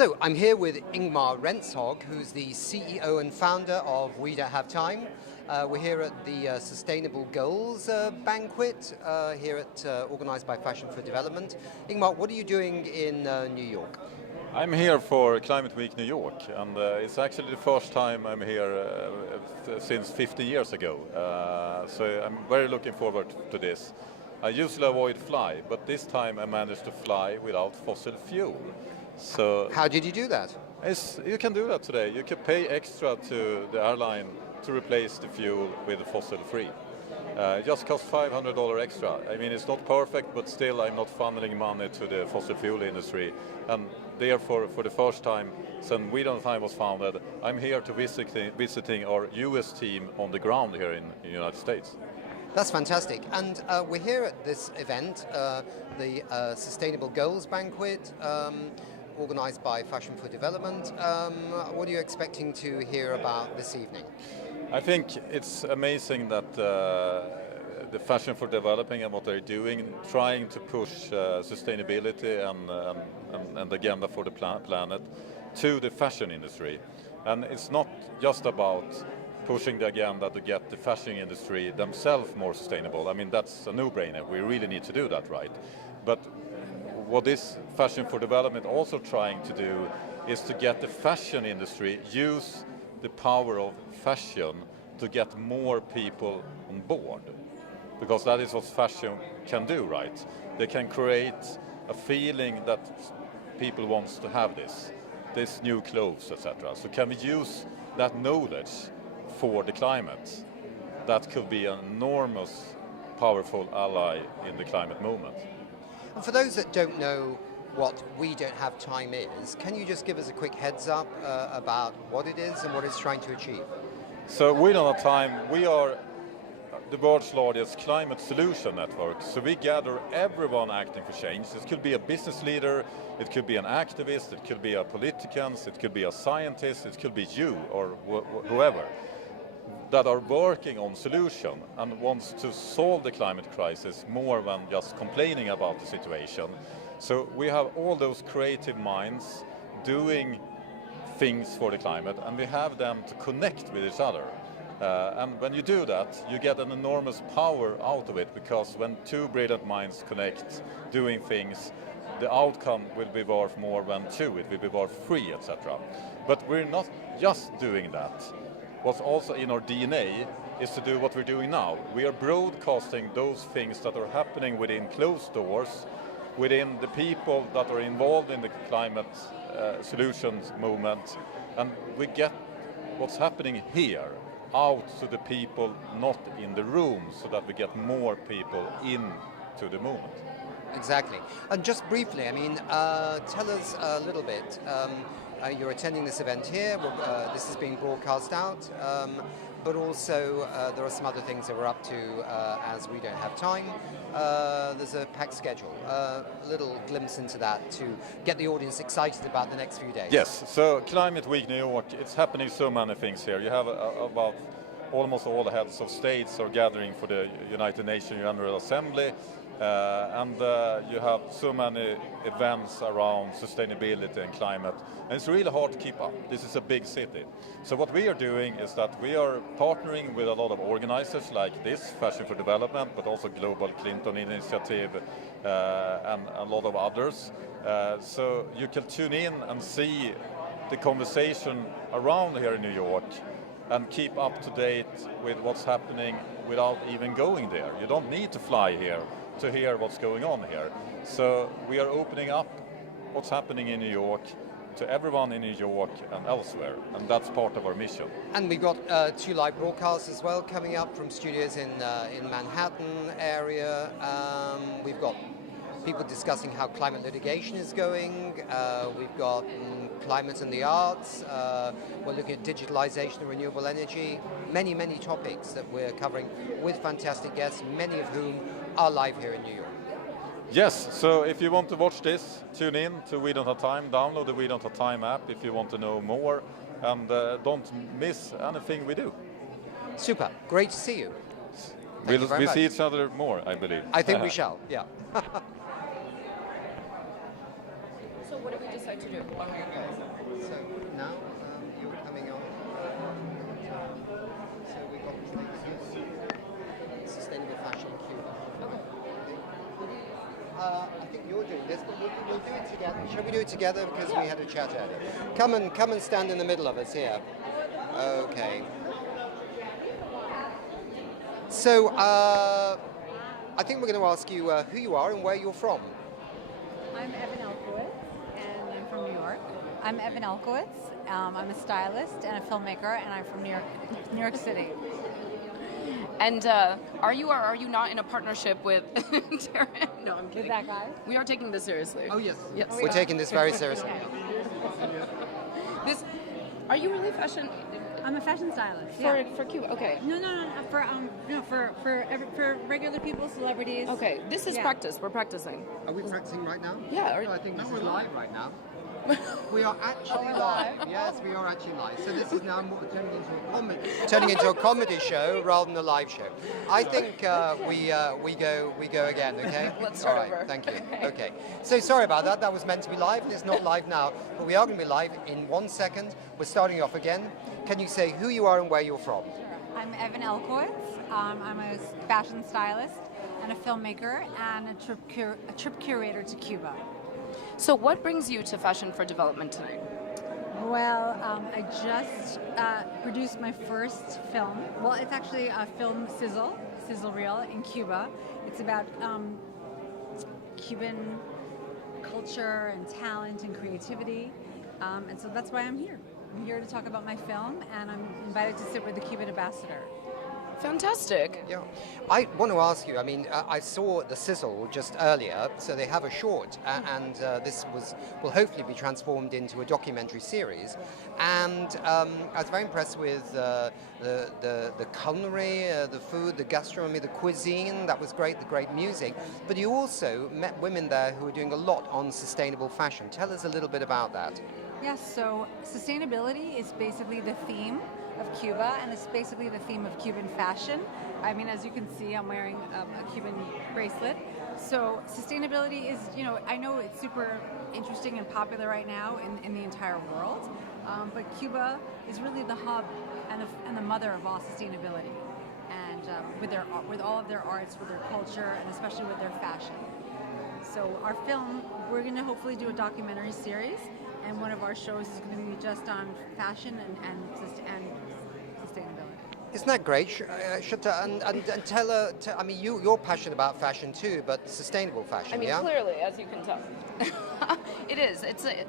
So I'm here with Ingmar Rentzhog, who's the CEO and founder of We Don't Have Time. We're here at the Sustainable Goals Banquet, organized by Fashion for Development. Ingmar, what are you doing in New York? I'm here for Climate Week New York, and it's actually the first time I'm here since 50 years ago. So I'm very looking forward to this. I usually avoid fly, but this time I managed to fly without fossil fuel. So how did you do that? You can do that today. You can pay extra to the airline to replace the fuel with fossil-free. It just costs $500 extra. I mean, it's not perfect, but still I'm not funneling money to the fossil fuel industry. And therefore, for the first time since We Don't Have Time was founded, I'm here to visiting our US team on the ground here in the United States. That's fantastic. And we're here at this event, the Sustainable Goals Banquet, organized by Fashion for Development. What are you expecting to hear about this evening? I think it's amazing that the Fashion for Developing and what they're doing, trying to push sustainability and the agenda for the planet to the fashion industry. And it's not just about pushing the agenda to get the fashion industry themselves more sustainable. I mean, that's a no-brainer. We really need to do that, right? But what this Fashion for Development also trying to do is to get the fashion industry use the power of fashion to get more people on board. Because that is what fashion can do, right? They can create a feeling that people want to have this new clothes, etc. So can we use that knowledge for the climate? That could be an enormous, powerful ally in the climate movement. And for those that don't know what We Don't Have Time is, can you just give us a quick heads up about what it is and what it's trying to achieve? So We Don't Have Time, we are the world's largest climate solution network. So we gather everyone acting for change. It could be a business leader, it could be an activist, it could be a politician, it could be a scientist, it could be you or whoever that are working on solution and wants to solve the climate crisis more than just complaining about the situation. So we have all those creative minds doing things for the climate, and we have them to connect with each other. And when you do that, you get an enormous power out of it, because when two brilliant minds connect doing things, the outcome will be worth more than two, it will be worth three, etc. But we're not just doing that. What's also in our DNA is to do what we're doing now. We are broadcasting those things that are happening within closed doors, within the people that are involved in the climate solutions movement, and we get what's happening here out to the people not in the room, so that we get more people into the movement. Exactly. And just briefly, I mean, tell us a little bit. You're attending this event here, this is being broadcast out, but also there are some other things that we're up to as We Don't Have Time. There's a packed schedule, a little glimpse into that to get the audience excited about the next few days. Yes, so Climate Week New York, it's happening so many things here. You have about almost all the heads of states are gathering for the United Nations General Assembly. And you have so many events around sustainability and climate, and it's really hard to keep up. This is a big city. So what we are doing is that we are partnering with a lot of organizers like this, Fashion for Development, but also Global Clinton Initiative and a lot of others. So you can tune in and see the conversation around here in New York and keep up to date with what's happening without even going there. You don't need to fly here to hear what's going on here. So we are opening up what's happening in New York to everyone in New York and elsewhere, and that's part of our mission. And we've got two live broadcasts as well coming up from studios in Manhattan area. We've got people discussing how climate litigation is going. We've got climate and the arts. We're looking at digitalization and renewable energy. Many, many topics that we're covering with fantastic guests, many of whom are live here in New York. Yes, so if you want to watch this, tune in to We Don't Have Time, download the We Don't Have Time app if you want to know more, and don't miss anything we do. Super, great to see you. We'll see each other more, I believe. I think we shall, yeah. So what do we decide? decide to do? So now you're coming on. So we've got sustainable fashion in Cuba. Okay. I think you're doing this, but we'll do it together. Shall we do it together? Because we had a chat earlier. Come and stand in the middle of us here. Okay. So I think we're going to ask you who you are and where you're from. I'm Evan Elkowitz, and I'm from New York. I'm Evan Elkowitz. I'm a stylist and a filmmaker, and I'm from New York City. And are you or are you not in a partnership with Darren? No, I'm kidding. With that guy? We are taking this seriously. Oh yes. Yes. We're taking this very seriously. This. Are you really fashion I'm a fashion stylist. for Cuba? Okay. No, for regular people, celebrities. Okay. This is Yeah. practice. We're practicing. Are we practicing right now? Yeah. No, I think this is live right now. We are actually live. Yes, we are actually live. So this is now turning into a comedy show rather than a live show. I think we go again. Okay. Let's start All right. over. Thank you. Okay. So sorry about that. That was meant to be live, and it's not live now. But we are going to be live in 1 second. We're starting off again. Can you say who you are and where you're from? I'm Evan Elkowitz. I'm a fashion stylist and a filmmaker and a trip curator to Cuba. So, what brings you to Fashion for Development tonight? Well, I just produced my first film. Well, it's actually a film sizzle reel in Cuba. It's about Cuban culture and talent and creativity. And so that's why I'm here. I'm here to talk about my film, and I'm invited to sit with the Cuban ambassador. Fantastic. Yeah, I want to ask you. I mean, I saw the sizzle just earlier, so they have a short, and this will hopefully be transformed into a documentary series. And I was very impressed with the culinary, the food, the gastronomy, the cuisine. That was great. The great music. But you also met women there who are doing a lot on sustainable fashion. Tell us a little bit about that. Yes, so sustainability is basically the theme of Cuba, and it's basically the theme of Cuban fashion. I mean, as you can see, I'm wearing a Cuban bracelet. So sustainability is, I know it's super interesting and popular right now in the entire world, but Cuba is really the hub and the mother of all sustainability. And with all of their arts, with their culture, and especially with their fashion. So our film, we're going to hopefully do a documentary series, and one of our shows is going to be just on fashion and sustainability. Isn't that great? And tell her. I mean, you're passionate about fashion too, but sustainable fashion. I mean, yeah? clearly, as you can tell. It is.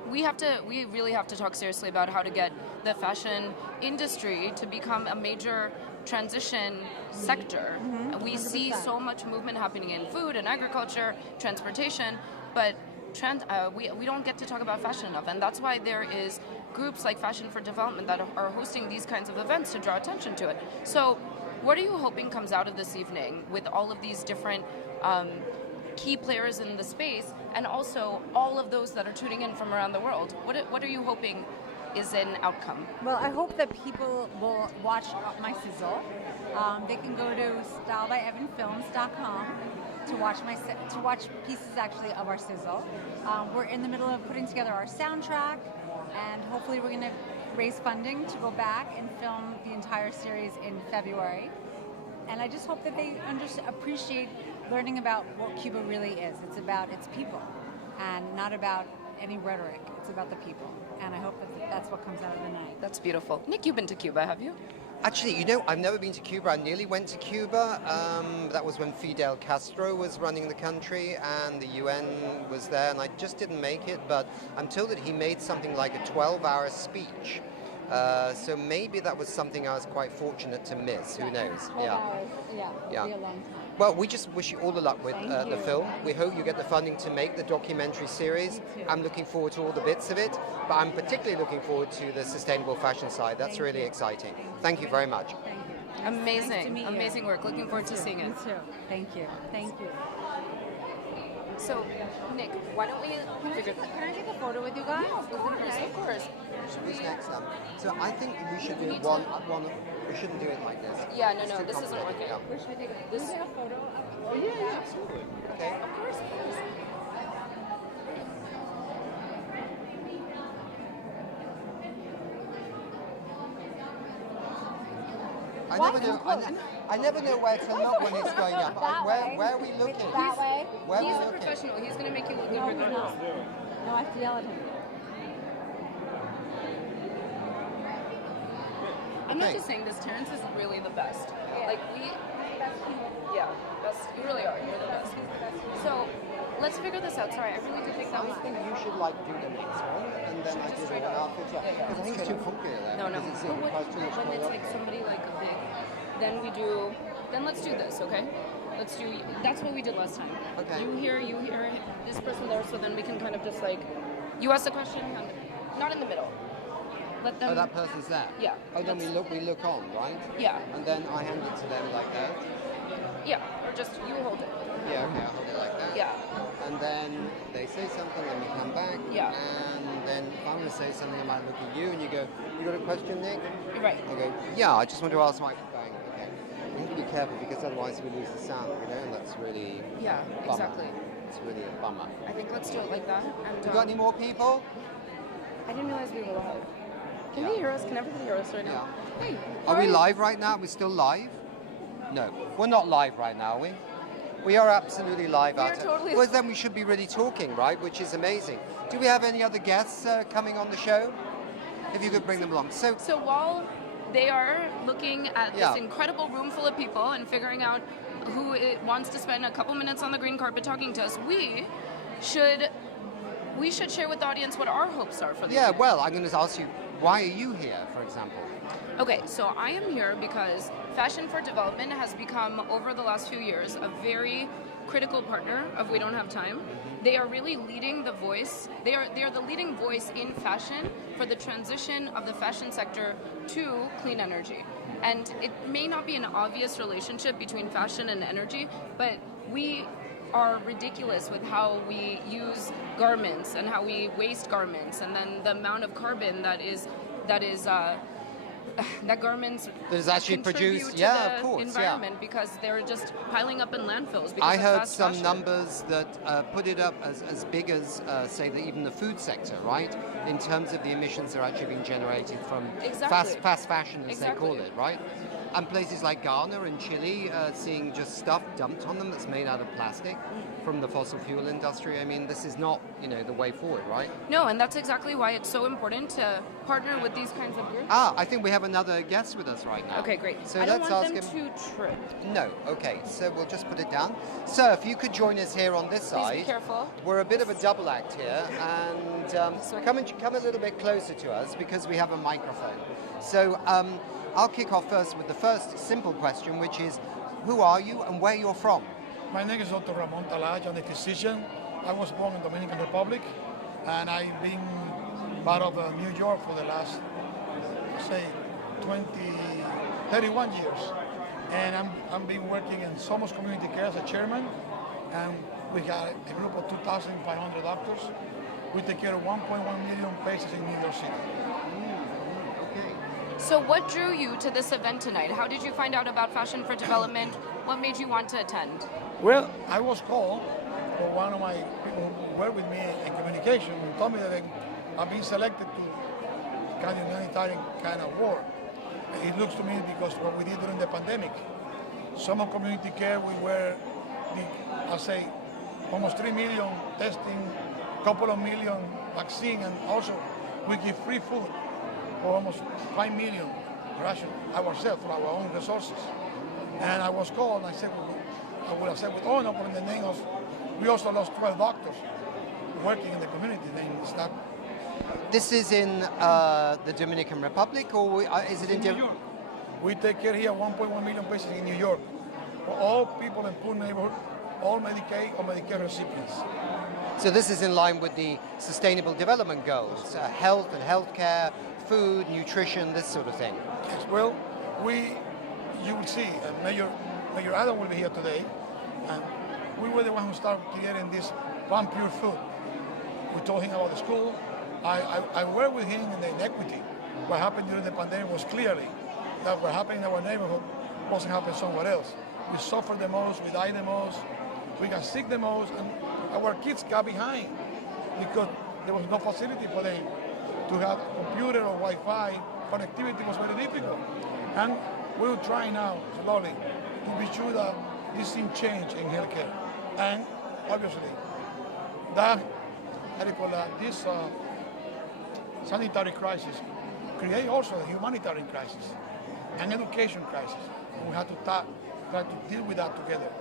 We really have to talk seriously about how to get the fashion industry to become a major transition sector. Mm-hmm. We see so much movement happening in food and agriculture, transportation, but we don't get to talk about fashion enough, and that's why there is groups like Fashion for Development that are hosting these kinds of events to draw attention to it. So what are you hoping comes out of this evening with all of these different key players in the space, and also all of those that are tuning in from around the world? What are you hoping is an outcome? Well, I hope that people will watch my sizzle. They can go to stylebyEvanFilms.com to watch pieces actually of our sizzle. We're in the middle of putting together our soundtrack, and hopefully we're going to raise funding to go back and film the entire series in February. And I just hope that they appreciate learning about what Cuba really is. It's about its people, and not about any rhetoric. It's about the people. And I hope that that's what comes out of the night. That's beautiful. Nick, you've been to Cuba, have you? Actually, I've never been to Cuba. I nearly went to Cuba. That was when Fidel Castro was running the country and the UN was there, and I just didn't make it, but I'm told that he made something like a 12-hour speech. So maybe that was something I was quite fortunate to miss. Who knows? Yeah. It'll be a long time. Well, we just wish you all the luck with Thank the you. film. We hope you get the funding to make the documentary series. Me too. I'm looking forward to all the bits of it, but I'm particularly looking forward to the sustainable fashion side. That's Thank really you. exciting. Thank you very much. Thank you. Amazing. Nice to meet you. Amazing work. Looking forward to seeing it. Me too. Thank you. Thank you. So, Nick, why don't we figure... Can I take a photo with you guys? Yeah, of course. Who's next up? So I think we should do one. We shouldn't do it like this. Yeah, It's no, too this isn't complicated. working. Where should I take a photo? Can we take a photo of Okay. Of course. I Why never too know. close? I never know where to look when it's going up. That way. Where are we looking? That way. Where are we He's a looking? professional. He's going to make you look good No, he's regardless. not. No, I have to yell at him. I'm not Okay. just saying this. Terrence is really the best. Like yeah, best. You really are. You're the best. So let's figure this out. Sorry, I really do think that was. I think you should do the next one, and then I do straight one up. after. Because I think it's too complicated. No. Because it's But what, requires too much when it's follow-up. like somebody like a big, then let's do this, okay? Let's do. That's what we did last time. Okay. You hear, this person there, so then we can kind of just like, you ask the question, not in the middle. Let them. Oh, that person's there. Yeah. Oh, then we look on, right? Yeah. And then I hand it to them like that. Yeah. Or just you hold it. Yeah. Okay, I hold it like that. Yeah. And then they say something, then we come back. Yeah. And then if I'm going to say something, I might look at you, and you go, "You got a question, Nick?" Right. I go, "Yeah, I just want to ask my bang." Okay. You have to be careful because otherwise we lose the sound. And that's really. Yeah. Bummer. Exactly. It's really a bummer. I think let's do it like that. And You got any more people? I didn't realize we were live. Can they hear us? Can everybody hear us right now? Hey. Are we hi. live right now? We're still live? No, we're not live right now, are we? We are absolutely live We out are there. totally Well, then we should be really talking, right? Which is amazing. Do we have any other guests coming on the show? If you could bring them along. So, So while they are looking at Yeah. this incredible room full of people and figuring out who wants to spend a couple minutes on the green carpet talking to us, we should share with the audience what our hopes are for the yeah, year. well, I'm going to ask you, why are you here, for example? Okay, so I am here because Fashion for Development has become, over the last few years, a very critical partner of We Don't Have Time. They are really leading the voice. They are the leading voice in fashion for the transition of the fashion sector to clean energy. And it may not be an obvious relationship between fashion and energy, but we are ridiculous with how we use garments and how we waste garments, and then the amount of carbon that garments That is actually contribute produced, to yeah, the of course, environment because they're just piling up in landfills. Because I of heard fast some fashion. numbers that put it up as big as, say, even the food sector, right? In terms of the emissions that are actually being generated from Exactly. fast fashion, as Exactly. they call it, right? And places like Ghana and Chile seeing just stuff dumped on them that's made out of plastic from the fossil fuel industry. I mean, this is not, the way forward, right? No, and that's exactly why it's so important to partner with these kinds of groups. I think we have another guest with us right now. Okay, great. So I don't let's want ask them him. to trip. No, okay, so we'll just put it down. So if you could join us here on this Please side. be careful. We're a bit of a double act here, and come a little bit closer to us because we have a microphone. So I'll kick off first with the first simple question, which is, who are you and where you're from? My name is Dr. Ramon Talaj. I'm a physician. I was born in Dominican Republic, and I've been part of New York for the last, say, 31 years. And I'm been working in Somos Community Care as a chairman, and we got a group of 2,500 doctors. We take care of 1.1 million patients in New York City. So what drew you to this event tonight? How did you find out about Fashion for Development? What made you want to attend? Well, I was called for one of my people who work with me in communication and told me that I've been selected to kind of humanitarian kind of work. It looks to me because what we did during the pandemic. Some of community care, we were, I'll say, almost 3 million testing, couple of million vaccine, and also we give free food for almost 5 million ration ourselves from our own resources. And I was called and I said, I would have said with honor, but in the name of, we also lost 12 doctors working in the community. Then it's not. This is in the Dominican Republic, or is it in New York. We take care here 1.1 million patients in New York. For all people in poor neighborhood, all Medicaid or Medicare recipients. So this is in line with the Sustainable Development Goals, health and healthcare, food, nutrition, this sort of thing. Yes, well, you will see, Mayor Adam will be here today, and we were the ones who started getting this Farm Pure Food. We told him about the school. I worked with him in the inequity. What happened during the pandemic was clearly that what happened in our neighborhood wasn't happening somewhere else. We suffered the most, we died the most, we got sick the most, and our kids got behind because there was no facility for them to have a computer or Wi-Fi. Connectivity was very difficult. And we're trying now slowly to be sure that this thing change in healthcare. And obviously, that, how do you call that, this sanitary crisis create also a humanitarian crisis, an education crisis. And we have to try to deal with that together.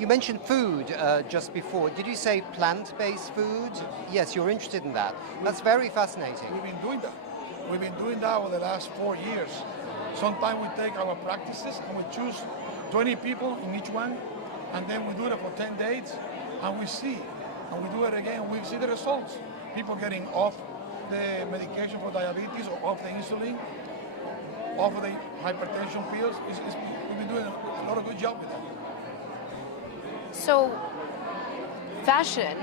You mentioned food just before. Did you say plant-based food? Yes, you're interested in that. That's very fascinating. We've been doing that. We've been doing that over the last 4 years. Sometimes we take our practices and we choose 20 people in each one, and then we do it for 10 days, and we see, and we do it again, and we see the results. People getting off the medication for diabetes or off the insulin, off of the hypertension pills. We've been doing a lot of good job with that. So, fashion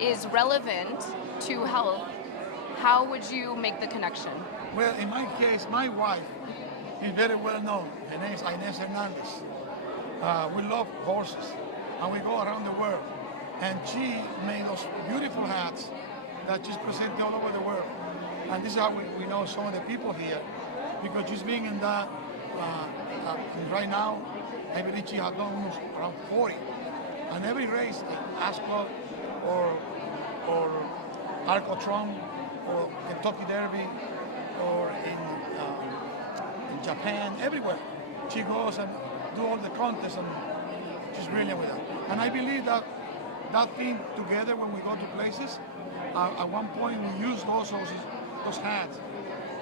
is relevant to health. How would you make the connection? Well, in my case, my wife is very well known. Her name is Inés Hernandez. We love horses, and we go around the world. And she made those beautiful hats that she's presenting all over the world. And this is how we know some of the people here, because she's been in that, right now, I believe she has done almost around 40. And every race, like Ascot or Arcotron or Kentucky Derby or in Japan, everywhere, she goes and do all the contests, and she's brilliant with that. And I believe that thing together, when we go to places, at one point we use those hats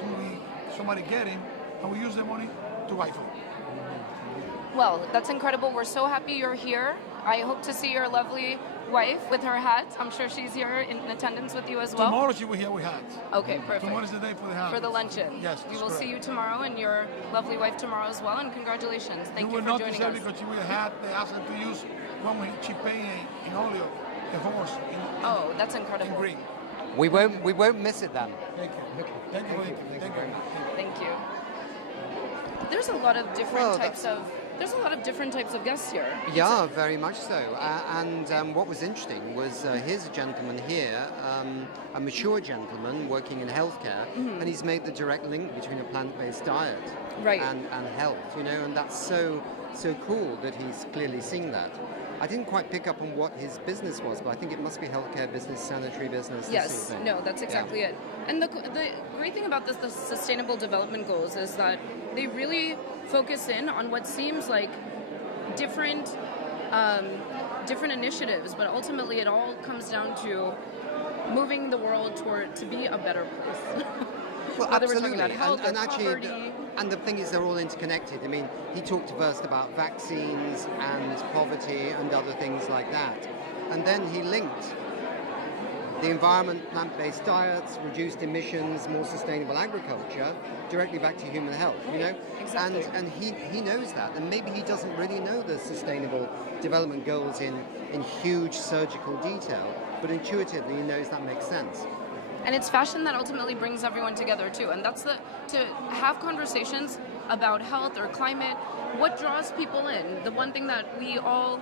to be somebody getting, and we use the money to buy food. Well, that's incredible. We're so happy you're here. I hope to see your lovely wife with her hat. I'm sure she's here in attendance with you as well. Tomorrow she will be here with hats. Okay, perfect. Tomorrow is the day for the hat. For the luncheon. Yes, we will correct. see you tomorrow and your lovely wife tomorrow as well. And congratulations. Thank you will for not joining her us. because she will hat. They asked her to use one she painted in oleo, the horse. Oh, that's incredible. In green. We won't miss it then. Thank you. Okay. Thank you. Thank you very much. Thank you. There's a lot of different Well, types of. There's a lot of different types of guests here. Yeah, very much so. And what was interesting was here's a gentleman here, a mature gentleman working in healthcare, and he's made the direct link between a plant-based diet Right. and health, and that's so cool that he's clearly seen that. I didn't quite pick up on what his business was, but I think it must be healthcare business, sanitary business. this Yes, sort of thing. no, that's exactly it. And the great thing about the Sustainable Development Goals is that they really focus in on what seems like different initiatives, but ultimately it all comes down to moving the world to be a better place. Well, Whether absolutely. we're talking about health and or actually, poverty. and the thing is, they're all interconnected. I mean, he talked first about vaccines and poverty and other things like that, and then he linked the environment, plant-based diets, reduced emissions, more sustainable agriculture, directly back to human health. Exactly. And he knows that, and maybe he doesn't really know the Sustainable Development Goals in huge surgical detail, but intuitively he knows that makes sense. And it's fashion that ultimately brings everyone together too. And that's to have conversations about health or climate, what draws people in. The one thing that we all,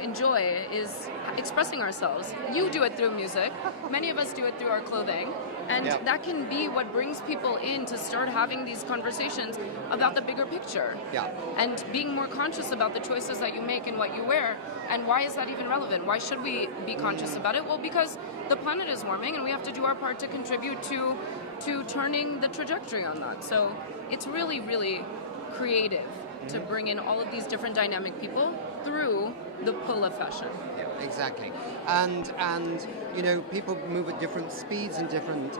enjoy is expressing ourselves. You do it through music. Many of us do it through our clothing. And that can be what brings people in to start having these conversations about the bigger picture. Yeah. And being more conscious about the choices that you make and what you wear. And why is that even relevant? Why should we be conscious about it? Well, because the planet is warming and we have to do our part to contribute to turning the trajectory on that. So it's really, really creative to bring in all of these different dynamic people through the pull of fashion. Yeah, exactly. And people move at different speeds and different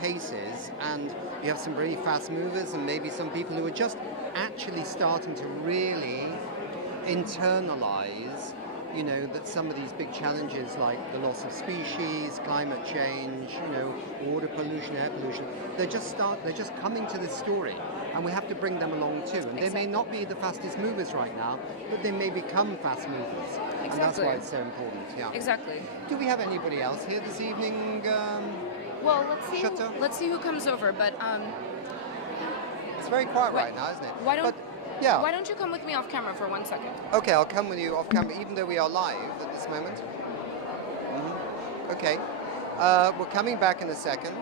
paces, and you have some really fast movers and maybe some people who are just actually starting to really internalize that some of these big challenges like the loss of species, climate change, water pollution, air pollution, they're just coming to this story, and we have to bring them along too. And they may not be the fastest movers right now, but they may become fast movers. Exactly. And that's why it's so important. Yeah. Exactly. Do we have anybody else here this evening? Well, Shutter? let's see who comes over, but It's very quiet right now, isn't it? Why don't Yeah. Why don't you come with me off camera for 1 second? Okay, I'll come with you off camera, even though we are live at this moment. Okay. We're coming back in a second.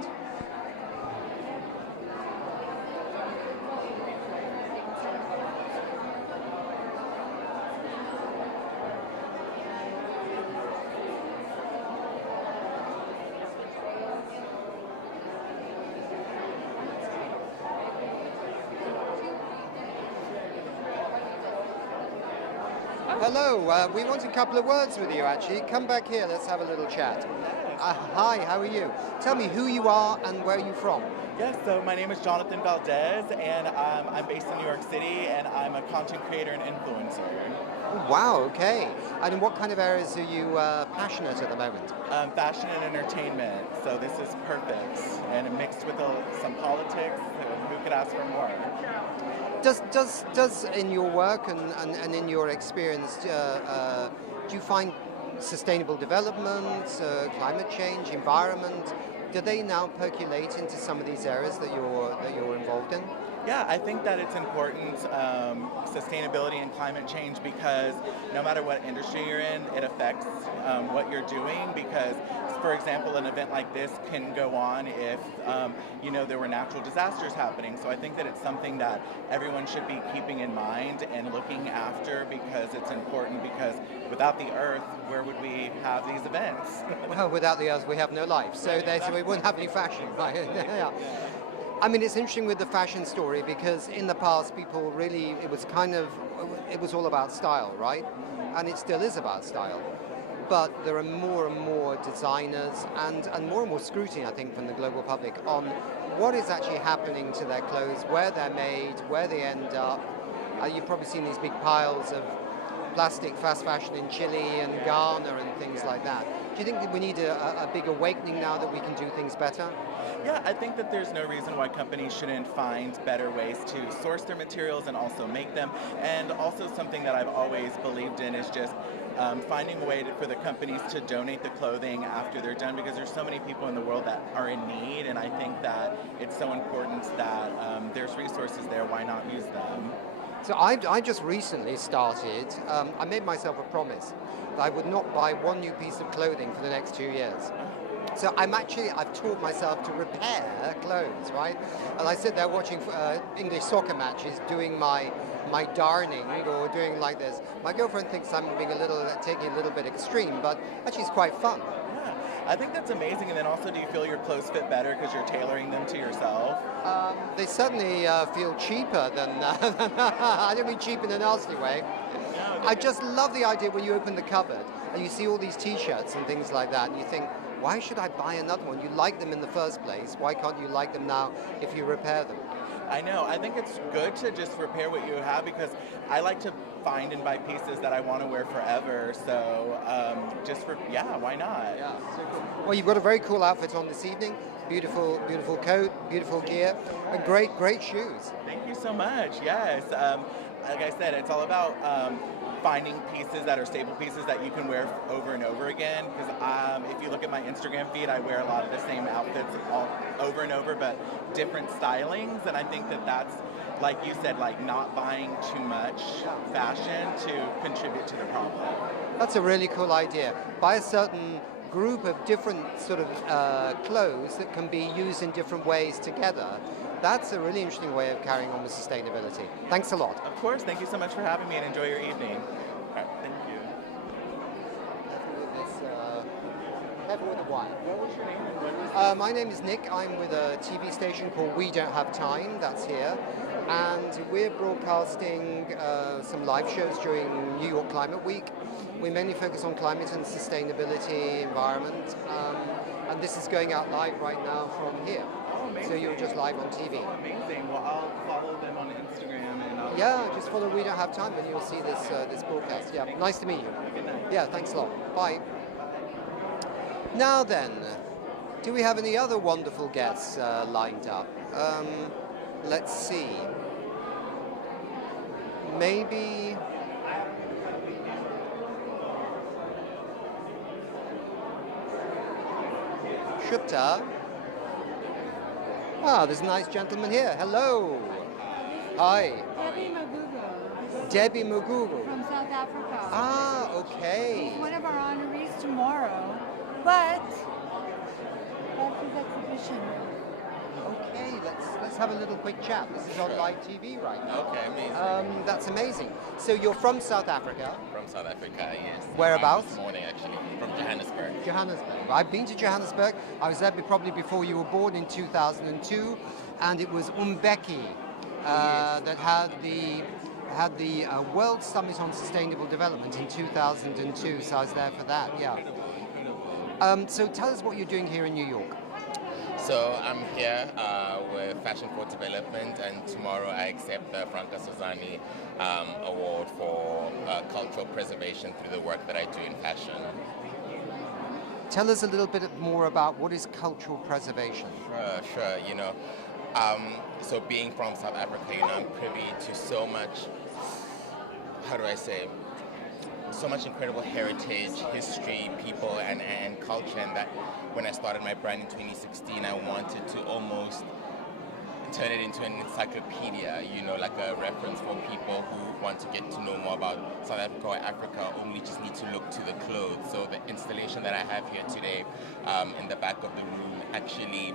Hello, we want a couple of words with you actually. Come back here, let's have a little chat. Hi, how are you? Tell me who you are and where you're from. Yes, so my name is Jonathan Valdez, and I'm based in New York City, and I'm a content creator and influencer. Oh, wow, okay. And in what kind of areas are you passionate at the moment? Fashion and entertainment, so this is perfect. And mixed with some politics, who could ask for more? Does in your work and in your experience, do you find sustainable development, climate change, environment, do they now percolate into some of these areas that you're involved in? Yeah, I think that it's important, sustainability and climate change, because no matter what industry you're in, it affects what you're doing. Because, for example, an event like this can go on if, there were natural disasters happening. So I think that it's something that everyone should be keeping in mind and looking after, because it's important, because without the earth, where would we have these events? Well, without the earth, we have no life. So, so we wouldn't have any fashion, right? Yeah. I mean, it's interesting with the fashion story, because in the past, people really, it was all about style, right? And it still is about style. But there are more and more designers and more scrutiny, I think, from the global public on what is actually happening to their clothes, where they're made, where they end up. You've probably seen these big piles of plastic fast fashion in Chile and Ghana and things like that. Do you think that we need a big awakening now that we can do things better? Yeah, I think that there's no reason why companies shouldn't find better ways to source their materials and also make them. And also something that I've always believed in is just finding a way for the companies to donate the clothing after they're done, because there's so many people in the world that are in need, and I think that it's so important that there's resources there. Why not use them? So I just recently started, I made myself a promise that I would not buy one new piece of clothing for the next 2 years. So I've taught myself to repair clothes, right? And I sit there watching English soccer matches, doing my darning or doing like this. My girlfriend thinks I'm taking a little bit extreme, but actually it's quite fun. Yeah, I think that's amazing. And then also, do you feel your clothes fit better because you're tailoring them to yourself? They certainly feel cheaper than, I don't mean cheap in a nasty way. I just love the idea when you open the cupboard and you see all these t-shirts and things like that, and you think, why should I buy another one? You like them in the first place. Why can't you like them now if you repair them? I know. I think it's good to just repair what you have, because I like to find and buy pieces that I want to wear forever. So why not? Yeah. Well, you've got a very cool outfit on this evening. Beautiful, beautiful coat, beautiful gear, and great shoes. Thank you so much. Yes. Like I said, it's all about finding pieces that are staple pieces that you can wear over and over again. Because if you look at my Instagram feed, I wear a lot of the same outfits all over and over, but different stylings. And I think that that's, like you said, like not buying too much fashion to contribute to the problem. That's a really cool idea. Buy a certain group of different sort of clothes that can be used in different ways together. That's a really interesting way of carrying on with sustainability. Thanks a lot. Of course, thank you so much for having me, and enjoy your evening. All right, thank you. Careful with the wine. What was your name and what was My name is Nick. I'm with a TV station called We Don't Have Time, that's here. And we're broadcasting some live shows during New York Climate Week. We mainly focus on climate and sustainability, environment. And this is going out live right now from here. So you're just live on TV. Oh, amazing. Well, I'll follow them on Instagram and yeah, just follow We Don't Have Time and you'll see this this broadcast. Yeah, nice to meet you. Good night. Yeah, thanks a lot. Bye. Now then, do we have any other wonderful guests lined up? Let's see. Maybe... Shupta. Ah, there's a nice gentleman here. Hello. Hi. Debbie Magugu Debbie Mugugu. from South Africa. Ah, okay. He's one of our honorees tomorrow, but that's his exhibition. Okay, let's have a little quick chat. This is on live TV right now. Okay, amazing. That's amazing. So you're from South Africa. From South Africa, yes. Whereabouts? This morning, actually, from Johannesburg. Johannesburg. I've been to Johannesburg. I was there probably before you were born in 2002, and it was Umbeki that had the had the World Summit on Sustainable Development in 2002, so I was there for that, yeah. So tell us what you're doing here in New York. So I'm here with Fashion for Development, and tomorrow I accept the Franca Sozani Award for cultural preservation through the work that I do in fashion. Tell us a little bit more about what is cultural preservation. Sure. So being from South Africa, I'm privy to so much, so much incredible heritage, history, people, and culture, and that when I started my brand in 2016, I wanted to almost turn it into an encyclopedia, like a reference for people who want to get to know more about South Africa or Africa, only just need to look to the clothes. So the installation that I have here today in the back of the room actually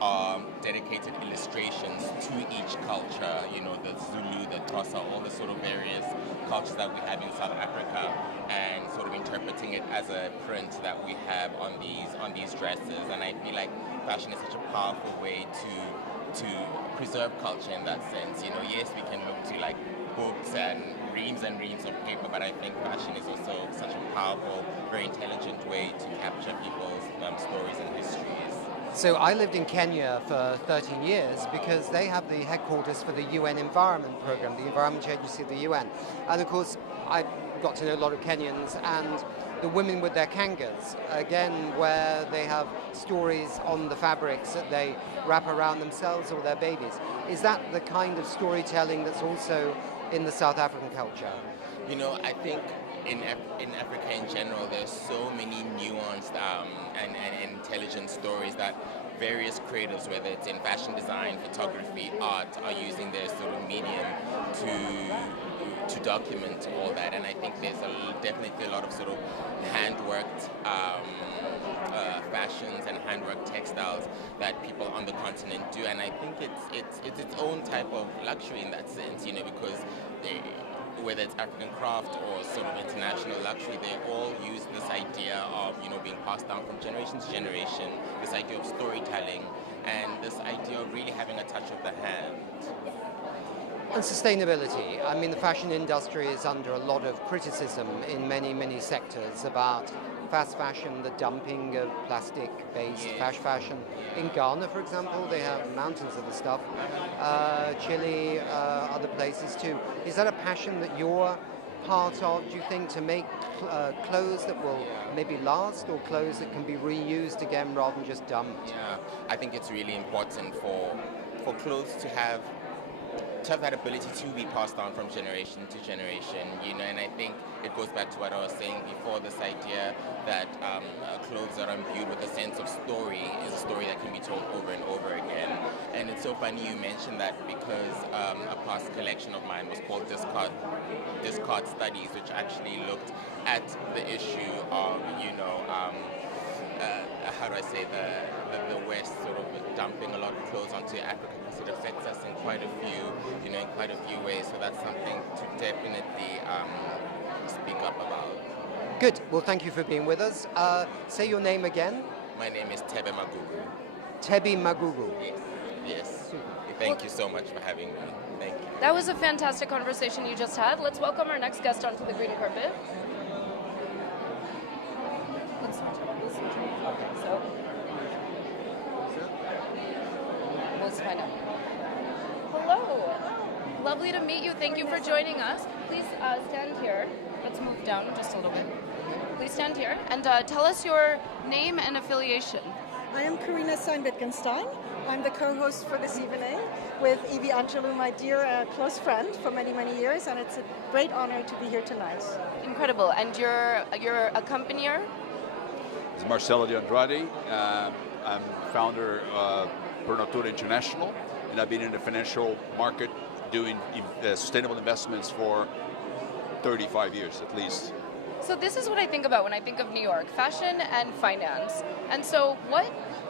are dedicated illustrations to each culture, the Zulu, the Xhosa, all the sort of various cultures that we have in South Africa, and sort of interpreting it as a print that we have on these dresses. And I feel like fashion is such a powerful way to preserve culture in that sense. Yes, we can look to like books and reams of paper, but I think fashion is also such a powerful, very intelligent way to capture people's stories and histories. So I lived in Kenya for 13 years because they have the headquarters for the UN Environment Programme, the Environment Agency of the UN. And of course, I got to know a lot of Kenyans, and the women with their kangas, again, where they have stories on the fabrics that they wrap around themselves or their babies. Is that the kind of storytelling that's also in the South African culture? I think in Africa in general, there's so many nuanced and intelligent stories that various creatives, whether it's in fashion design, photography, art, are using their sort of medium to document all that. And I think there's definitely a lot of sort of hand-worked fashions and hand-worked textiles that people on the continent do. And I think it's its own type of luxury in that sense, because whether it's African craft or sort of international luxury, they all use this idea of, being passed down from generation to generation, this idea of storytelling, and this idea of really having a touch of the hand. And sustainability. I mean, the fashion industry is under a lot of criticism in many, many sectors about fast fashion, the dumping of plastic-based fast fashion. In Ghana, for example, they have mountains of the stuff. Chile, other places too. Is that a passion that you're part of, do you think, to make clothes that will maybe last, or clothes that can be reused again rather than just dumped? Yeah, I think it's really important for clothes to have that ability to be passed on from generation to generation, and I think it goes back to what I was saying before, this idea that clothes that are imbued with a sense of story is a story that can be told over and over again. And it's so funny you mentioned that, because a past collection of mine was called Discard Studies, which actually looked at the issue of, the West sort of dumping a lot of clothes onto Africa, because it affects us in quite a few ways. So that's something to definitely speak up about. Good. Well, thank you for being with us. Say your name again. My name is Tebe Magugu. Tebe Magugu. Yes. Thank you so much for having me. Thank you. That was a fantastic conversation you just had. Let's welcome our next guest onto the green carpet. Let's find out. Hello. Lovely to meet you. Thank you for joining us. Please stand here. Let's move down just a little bit. Please stand here and tell us your name and affiliation. I am Karina Stein-Wittgenstein. I'm the co-host for this evening with Evie Angelou, my dear close friend for many, many years, and it's a great honor to be here tonight. Incredible. And you're accompanier? It's Marcelo de Andrade. I'm founder of Pernatura International, and I've been in the financial market doing sustainable investments for 35 years at least. So this is what I think about when I think of New York, fashion and finance. And so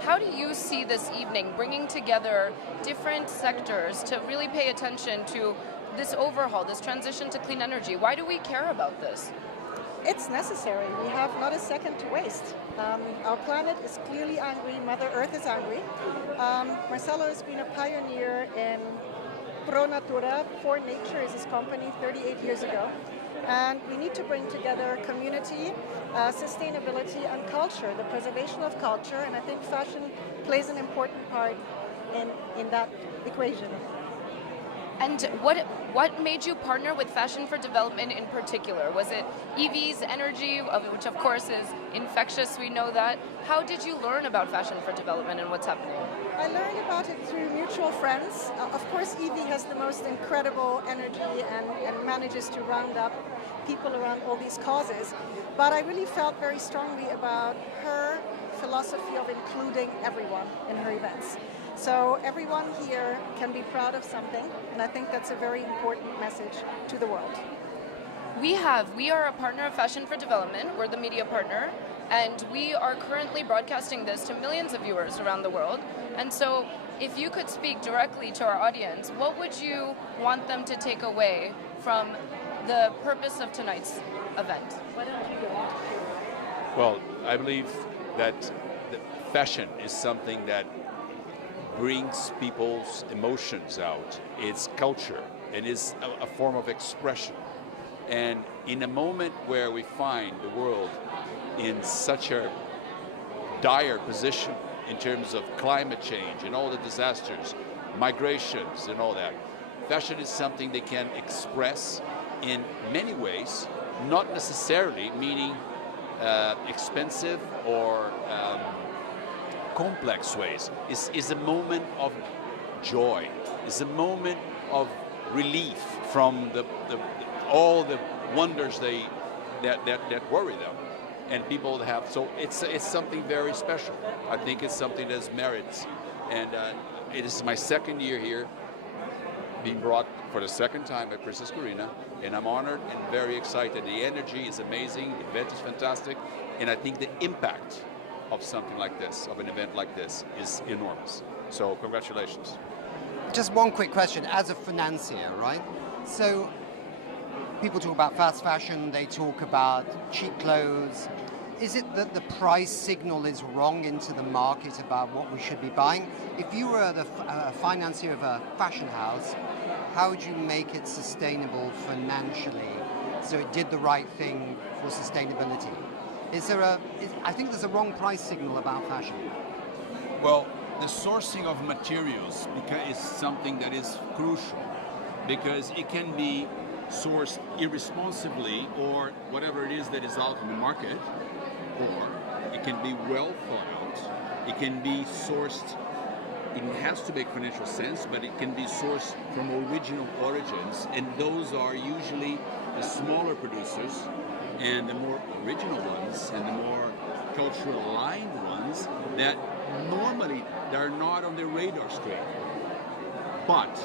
how do you see this evening bringing together different sectors to really pay attention to this overhaul, this transition to clean energy? Why do we care about this? It's necessary. We have not a second to waste. Our planet is clearly angry. Mother Earth is angry. Marcelo has been a pioneer in Pro Natura, for nature is his company 38 years ago. And we need to bring together community, sustainability, and culture, the preservation of culture. And I think fashion plays an important part in that equation. And what made you partner with Fashion for Development in particular? Was it Evie's energy, which of course is infectious, we know that. How did you learn about Fashion for Development and what's happening? I learned about it through mutual friends. Of course, Evie has the most incredible energy and manages to round up people around all these causes. But I really felt very strongly about her philosophy of including everyone in her events. So everyone here can be proud of something, and I think that's a very important message to the world. We are a partner of Fashion for Development. We're the media partner, and we are currently broadcasting this to millions of viewers around the world. And so if you could speak directly to our audience, what would you want them to take away from the purpose of tonight's event? Why don't you go? Well, I believe that fashion is something that brings people's emotions out. It's culture and is a form of expression. And in a moment where we find the world in such a dire position in terms of climate change and all the disasters, migrations and all that, fashion is something they can express in many ways, not necessarily meaning expensive or complex ways. Is a moment of joy. It's a moment of relief from all the wonders that worry them, and people have. So it's something very special. I think it's something that has merits, and it is my second year here, being brought for the second time by Princess Karina, and I'm honored and very excited. The energy is amazing. The event is fantastic, and I think the impact of something like this, of an event like this, is enormous. So congratulations. Just one quick question, as a financier, right? So people talk about fast fashion, they talk about cheap clothes. Is it that the price signal is wrong into the market about what we should be buying? If you were the financier of a fashion house, how would you make it sustainable financially so it did the right thing for sustainability? I think there's a wrong price signal about fashion. Well, the sourcing of materials is something that is crucial, because it can be sourced irresponsibly or whatever it is that is out in the market, or it can be well thought out. It can be sourced, it has to make financial sense, but it can be sourced from original origins, and those are usually the smaller producers and the more original ones and the more cultural aligned ones that normally they're not on the radar screen. But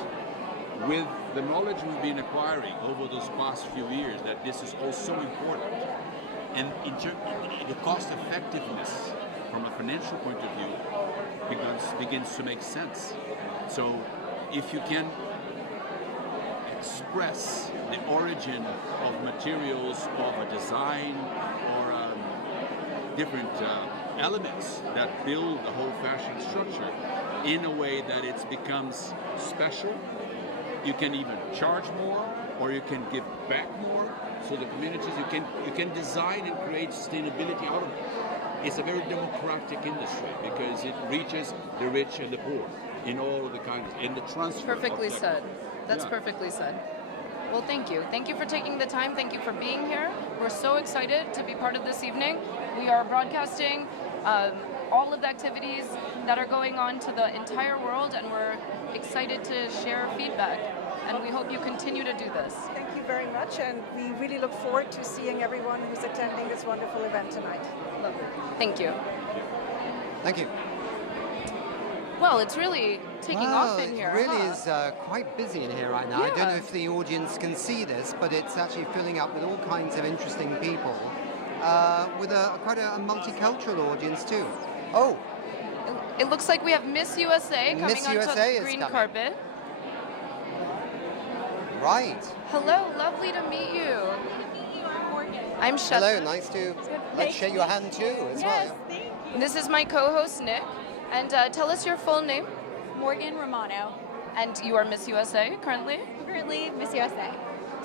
with the knowledge we've been acquiring over those past few years, that this is also important, and the cost effectiveness from a financial point of view begins to make sense. So if you can express the origin of materials of a design or different elements that build the whole fashion structure in a way that it becomes special, you can even charge more, or you can give back more. So the communities, you can design and create sustainability out of it. It's a very democratic industry because it reaches the rich and the poor in all of the kinds, in the transfer. Perfectly said. That's perfectly said. Well, thank you. Thank you for taking the time. Thank you for being here. We're so excited to be part of this evening. We are broadcasting all of the activities that are going on to the entire world, and we're excited to share feedback. And we hope you continue to do this. Thank you very much, and we really look forward to seeing everyone who's attending this wonderful event tonight. Lovely. Thank you. Thank you. Well, it's really taking off in here. It really is quite busy in here right now. I don't know if the audience can see this, but it's actually filling up with all kinds of interesting people, with quite a multicultural audience too. Oh, it looks like we have Miss USA coming Miss onto USA the green coming. carpet. Right. Hello, lovely to meet you. I'm Shelley. Hello, nice to let's shake your hand too as well. Thank you. This is my co-host Nick, and tell us your full name. Morgan Romano. And you are Miss USA currently? Currently Miss USA.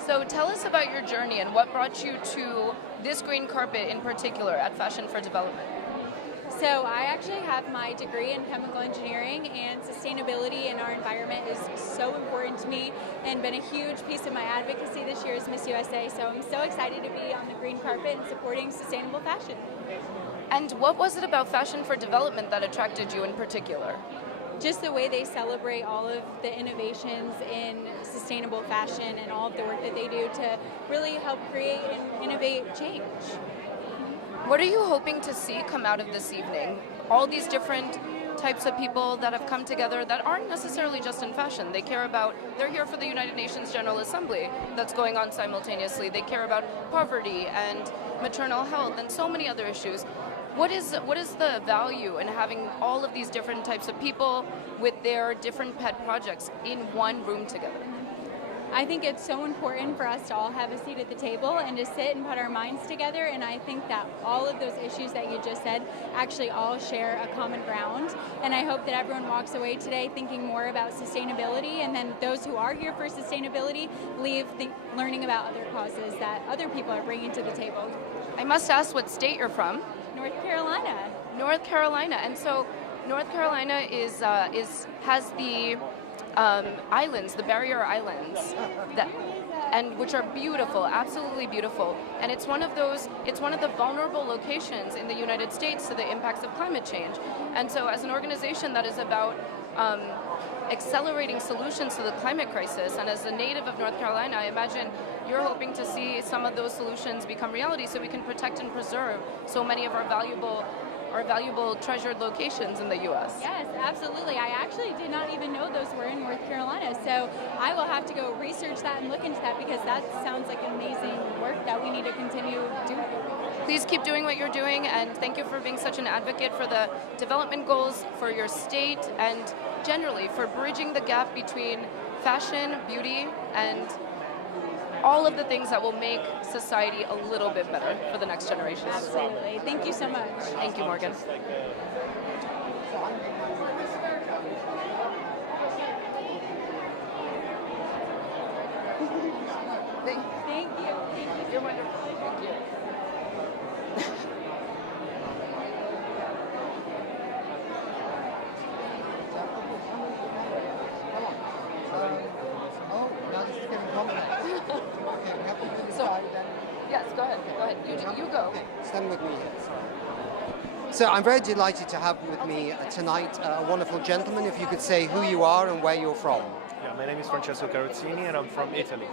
So tell us about your journey and what brought you to this green carpet in particular at Fashion for Development. So I actually have my degree in chemical engineering, and sustainability in our environment is so important to me and been a huge piece of my advocacy this year as Miss USA. So I'm so excited to be on the green carpet and supporting sustainable fashion. And what was it about Fashion for Development that attracted you in particular? Just the way they celebrate all of the innovations in sustainable fashion and all of the work that they do to really help create and innovate change. What are you hoping to see come out of this evening? All these different types of people that have come together that aren't necessarily just in fashion. They're here for the United Nations General Assembly that's going on simultaneously. They care about poverty and maternal health and so many other issues. What is the value in having all of these different types of people with their different pet projects in one room together? I think it's so important for us to all have a seat at the table and to sit and put our minds together, and I think that all of those issues that you just said actually all share a common ground, and I hope that everyone walks away today thinking more about sustainability, and then those who are here for sustainability leave learning about other causes that other people are bringing to the table. I must ask what state you're from. North Carolina. North Carolina, and so North Carolina has the islands, the barrier islands, which are beautiful, absolutely beautiful. And it's one of the vulnerable locations in the United States to the impacts of climate change. And so as an organization that is about accelerating solutions to the climate crisis, and as a native of North Carolina, I imagine you're hoping to see some of those solutions become reality so we can protect and preserve so many of our valuable treasured locations in the U.S. Yes, absolutely. I actually did not even know those were in North Carolina, so I will have to go research that and look into that because that sounds like amazing work that we need to continue doing. Please keep doing what you're doing, and thank you for being such an advocate for the development goals for your state and generally for bridging the gap between fashion, beauty, and all of the things that will make society a little bit better for the next generation. Absolutely. Thank you so much. Thank you, Morgan. Thank you. You're wonderful. Thank you. Yes, go ahead. Go ahead. You go. Okay, stand with me here. So I'm very delighted to have with me tonight a wonderful gentleman. If you could say who you are and where you're from. Yeah, my name is Francesco Carozzini and I'm from Italy.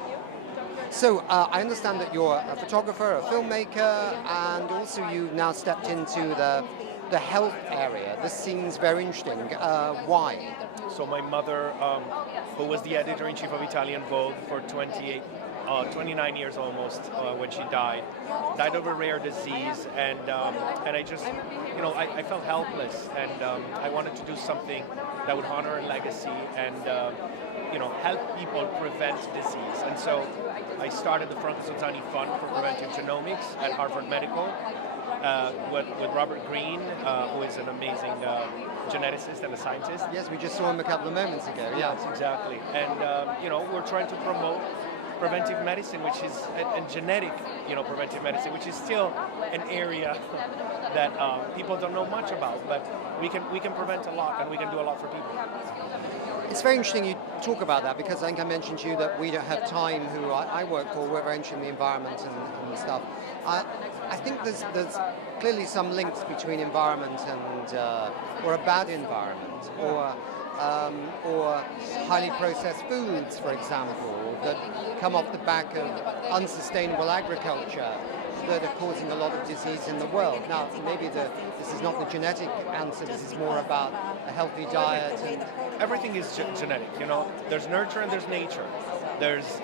So I understand that you're a photographer, a filmmaker, and also you now stepped into the health area. This seems very interesting. Why? So my mother, who was the editor-in-chief of Italian Vogue for 29 years almost when she died of a rare disease, and I just, I felt helpless, and I wanted to do something that would honor her legacy and help people prevent disease. And so I started the Franco Sozzani Fund for Preventive Genomics at Harvard Medical with Robert Green, who is an amazing geneticist and a scientist. Yes, we just saw him a couple of moments ago. Yes, exactly. And we're trying to promote preventive medicine, which is and genetic, preventive medicine, which is still an area that people don't know much about, but we can prevent a lot, and we can do a lot for people. It's very interesting you talk about that, because I think I mentioned to you that we don't have time, who I work for, we're very interested in the environment and stuff. I think there's clearly some links between environment and or a bad environment, or highly processed foods, for example, that come off the back of unsustainable agriculture that are causing a lot of disease in the world. Now, maybe this is not the genetic answer, this is more about a healthy diet. And everything is genetic, There's nurture and there's nature. There's,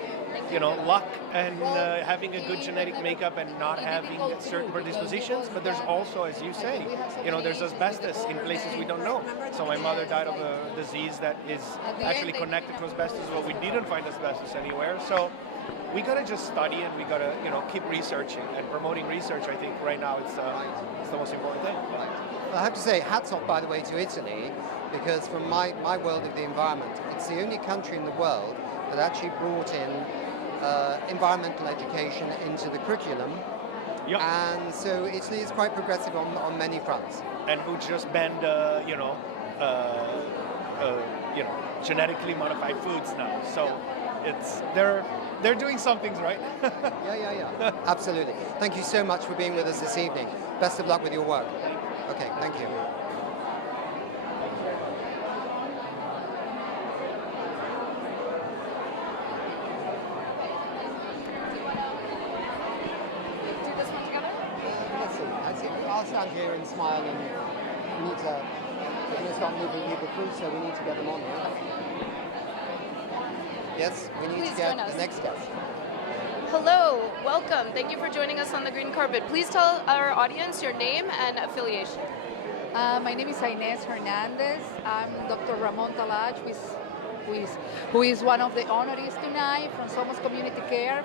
luck and having a good genetic makeup and not having certain predispositions, but there's also, as you say, there's asbestos in places we don't know. So my mother died of a disease that is actually connected to asbestos, but we didn't find asbestos anywhere. So we gotta just study, and we gotta, keep researching and promoting research. I think right now it's the most important thing. I have to say, hats off, by the way, to Italy, because from my world of the environment, it's the only country in the world that actually brought in environmental education into the curriculum. Yep. And so Italy is quite progressive on many fronts. And who just banned, genetically modified foods now. So it's they're doing some things right. Yeah. Absolutely. Thank you so much for being with us this evening. Best of luck with your work. Okay, thank you. I'll stand here and smile, and we're going to start moving people through, so we need to get them on here. Yes, we need to get the next guest. Hello, welcome. Thank you for joining us on the Green Carpet. Please tell our audience your name and affiliation. My name is Inez Hernandez. I'm Dr. Ramon Talach, who is one of the honorees tonight from Somos Community Care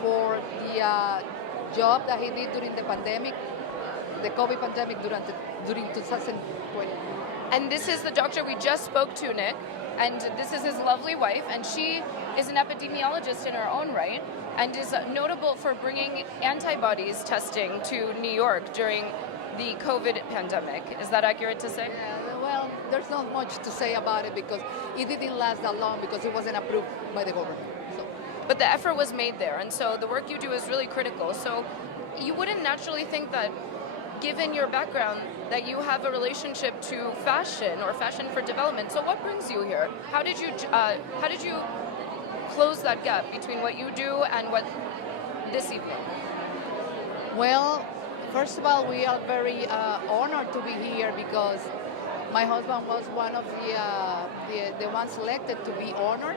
for the job that he did during the pandemic, the COVID pandemic during 2020. And this is the doctor we just spoke to, Nick, and this is his lovely wife, and she is an epidemiologist in her own right, and is notable for bringing antibodies testing to New York during the COVID pandemic. Is that accurate to say? Yeah, well, there's not much to say about it because it didn't last that long because it wasn't approved by the government. So. But the effort was made there, and so the work you do is really critical. So you wouldn't naturally think that, given your background, that you have a relationship to fashion or fashion for development. So what brings you here? How did you close that gap between what you do and what this evening? Well, first of all, we are very honored to be here because my husband was one of the ones selected to be honored,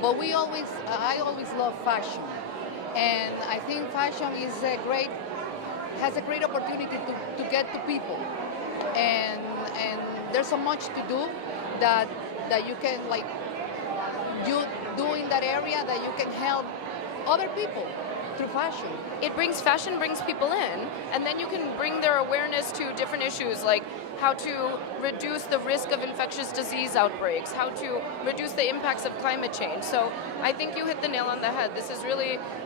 but I always love fashion, and I think fashion has a great opportunity to get to people, and there's so much to do that you can you do in that area that you can help other people through fashion. Fashion brings people in, and then you can bring their awareness to different issues like how to reduce the risk of infectious disease outbreaks, how to reduce the impacts of climate change. So I think you hit the nail on the head.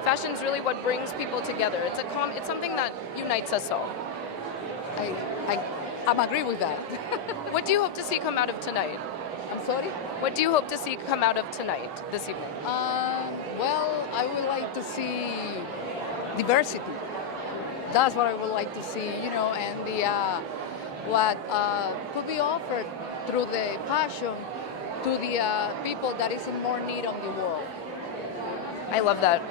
Fashion's really what brings people together. It's something that unites us all. I'm agree with that. What do you hope to see come out of tonight? I'm sorry? What do you hope to see come out of tonight, this evening? Well, I would like to see diversity. That's what I would like to see, and what could be offered through the fashion to the people that is in more need of the world. I love that.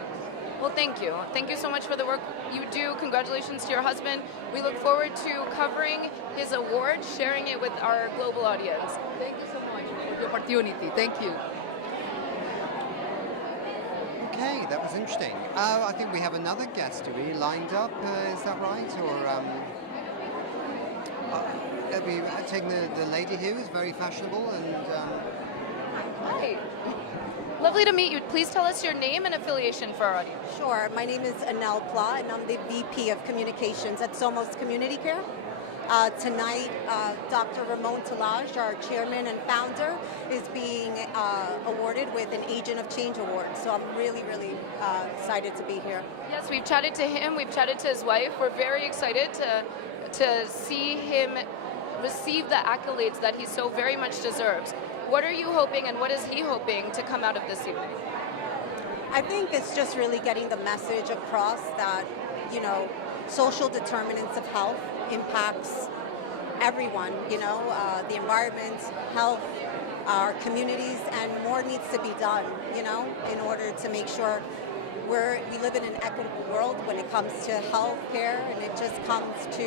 Well, thank you. Thank you so much for the work you do. Congratulations to your husband. We look forward to covering his award, sharing it with our global audience. Thank you so much for the opportunity. Thank you. Okay, that was interesting. I think we have another guest lined up. Is that right? Or we taking the lady here who's very fashionable and. Hi. Lovely to meet you. Please tell us your name and affiliation for our audience. Sure. My name is Anel Pla, and I'm the VP of Communications at Somos Community Care. Tonight, Dr. Ramon Talach, our chairman and founder, is being awarded with an Agent of Change Award. So I'm really, really excited to be here. Yes, we've chatted to him. We've chatted to his wife. We're very excited to see him receive the accolades that he so very much deserves. What are you hoping and what is he hoping to come out of this evening? I think it's just really getting the message across that, social determinants of health impacts everyone, the environment, health, our communities, and more needs to be done, in order to make sure we live in an equitable world when it comes to health care, and it just comes to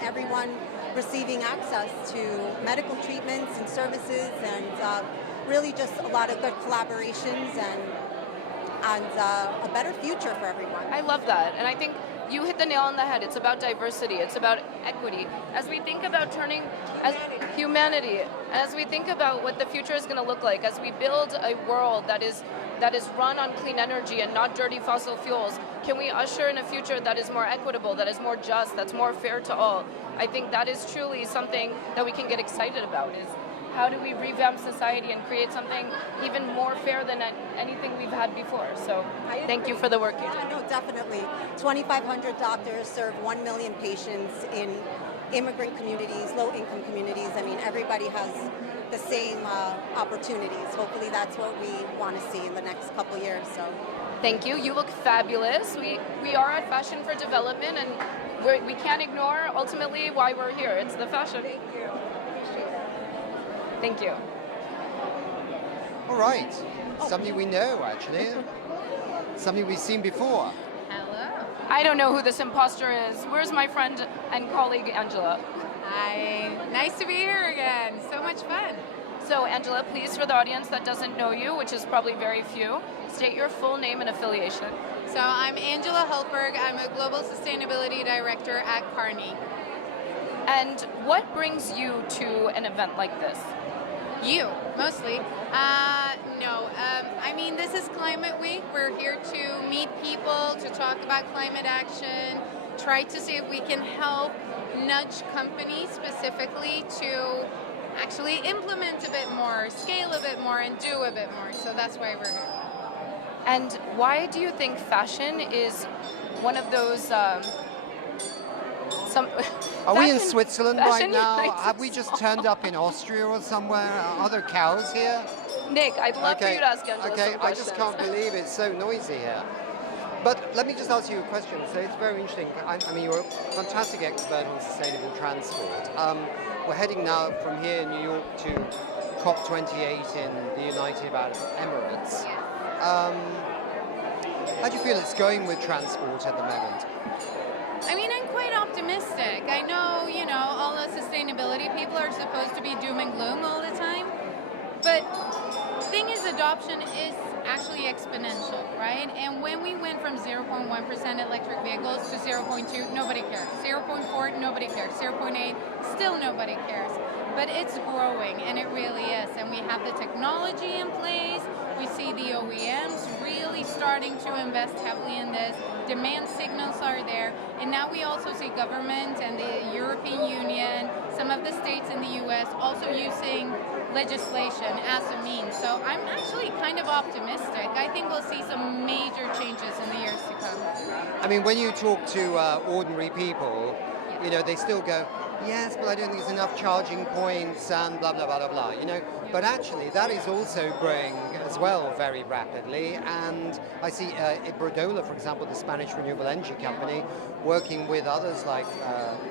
everyone receiving access to medical treatments and services, and really just a lot of good collaborations and a better future for everyone. I love that, and I think you hit the nail on the head. It's about diversity. It's about equity. As we think about turning as humanity, as we think about what the future is going to look like, as we build a world that is run on clean energy and not dirty fossil fuels, can we usher in a future that is more equitable, that is more just, that's more fair to all? I think that is truly something that we can get excited about, is how do we revamp society and create something even more fair than anything we've had before? So thank you for the work you do. No, definitely. 2,500 doctors serve 1 million patients in immigrant communities, low-income communities. I mean, everybody has the same opportunities. Hopefully that's what we want to see in the next couple years. So, thank you. You look fabulous. We are at Fashion for Development, and we can't ignore ultimately why we're here. It's the fashion. Thank you. Thank you. All right. Somebody we know, actually. Somebody we've seen before. Hello. I don't know who this imposter is. Where's my friend and colleague, Angela? Hi. Nice to be here again. So much fun. So, Angela, please, for the audience that doesn't know you, which is probably very few, state your full name and affiliation. So I'm Angela Hultberg. I'm a Global Sustainability Director at Carney. And what brings you to an event like this? You, mostly. I mean, this is Climate Week. We're here to meet people, to talk about climate action, try to see if we can help nudge companies specifically to actually implement a bit more, scale a bit more, and do a bit more. So that's why we're here. And why do you think fashion is one of those... Are we in Switzerland right now? United Have we just turned up in Austria or somewhere? Are there cows here? Nick, I'd love for you to ask Angela Okay, some I just questions. can't believe it's so noisy here. But let me just ask you a question. So it's very interesting. I mean, you're a fantastic expert on sustainable transport. We're heading now from here in New York to COP28 in the United Arab Emirates. How do you feel it's going with transport at the moment? I mean, I'm quite optimistic. I know, all the sustainability people are supposed to be doom and gloom all the time, but the thing is, adoption is actually exponential, right? And when we went from 0.1% electric vehicles to 0.2, nobody cares. 0.4, nobody cares. 0.8, still nobody cares. But it's growing, and it really is. And we have the technology in place. We see the OEMs really starting to invest heavily in this. Demand signals are there. And now we also see government and the European Union, some of the states in the US also using legislation as a means. So I'm actually kind of optimistic. I think we'll see some major changes in the years to come. I mean, when you talk to ordinary people, they still go, yes, but I don't think there's enough charging points and blah, blah, blah, blah, blah, But actually, that is also growing as well very rapidly. And I see Iberdrola, for example, the Spanish renewable energy company, working with others like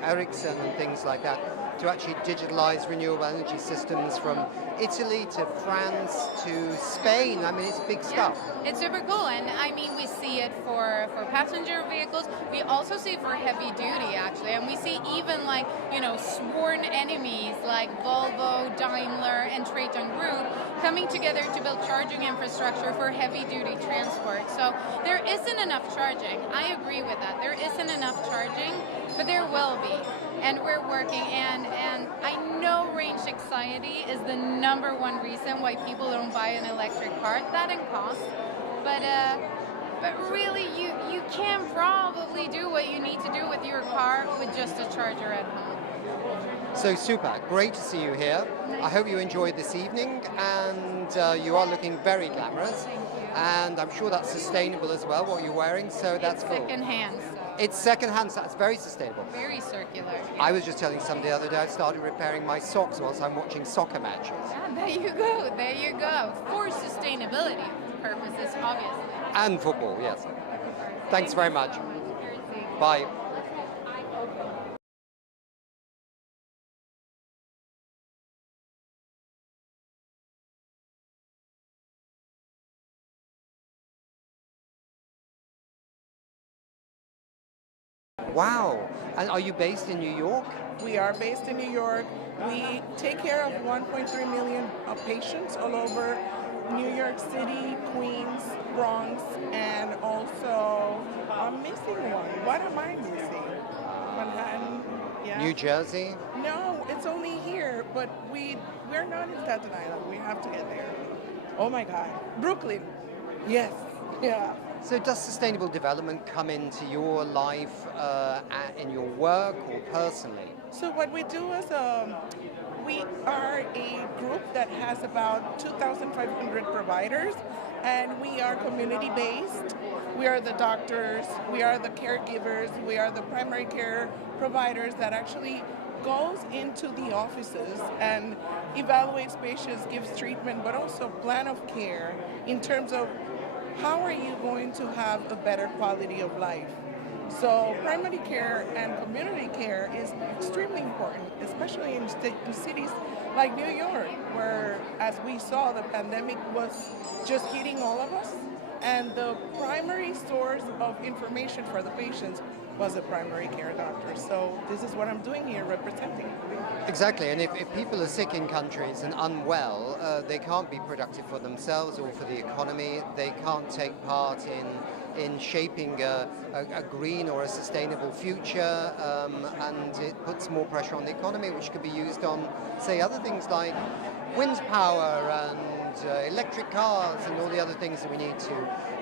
Ericsson and things like that to actually digitalize renewable energy systems from Italy to France to Spain. I mean, it's big stuff. It's super cool, and I mean, we see it for passenger vehicles. We also see it for heavy duty, actually, and we see even sworn enemies like Volvo, Daimler, and Traton Group coming together to build charging infrastructure for heavy duty transport. So there isn't enough charging. I agree with that. There isn't enough charging, but there will be. And we're working, and I know range anxiety is the #1 reason why people don't buy an electric car. That and cost, but really, you can probably do what you need to do with your car with just a charger at home. So super, great to see you here. I hope you enjoyed this evening, and you are looking very glamorous. And I'm sure that's sustainable as well, what you're wearing, so that's cool. Secondhand. It's secondhand, so that's very sustainable. Very circular. I was just telling somebody the other day I started repairing my socks whilst I'm watching soccer matches. Yeah, there you go. For sustainability purposes, obviously. And football, yes. Thanks very much. Bye. Wow. And are you based in New York? We are based in New York. We take care of 1.3 million patients all over New York City, Queens, Bronx, and also I'm missing one. What am I missing? Manhattan. Yeah. New Jersey? No, it's only here, but we're not in Staten Island. We have to get there. Oh my God, Brooklyn. Yes. Yeah. So does sustainable development come into your life in your work or personally? So what we do is we are a group that has about 2,500 providers, and we are community-based. We are the doctors, we are the caregivers, we are the primary care providers that actually goes into the offices and evaluates patients, gives treatment, but also plan of care in terms of how are you going to have a better quality of life. So primary care and community care is extremely important, especially in cities like New York, where, as we saw, the pandemic was just hitting all of us, and the primary source of information for the patients was a primary care doctor. So this is what I'm doing here, representing. Exactly, and if people are sick in countries and unwell, they can't be productive for themselves or for the economy. They can't take part in shaping a green or a sustainable future, and it puts more pressure on the economy, which could be used on, say, other things like wind power and electric cars and all the other things that we need to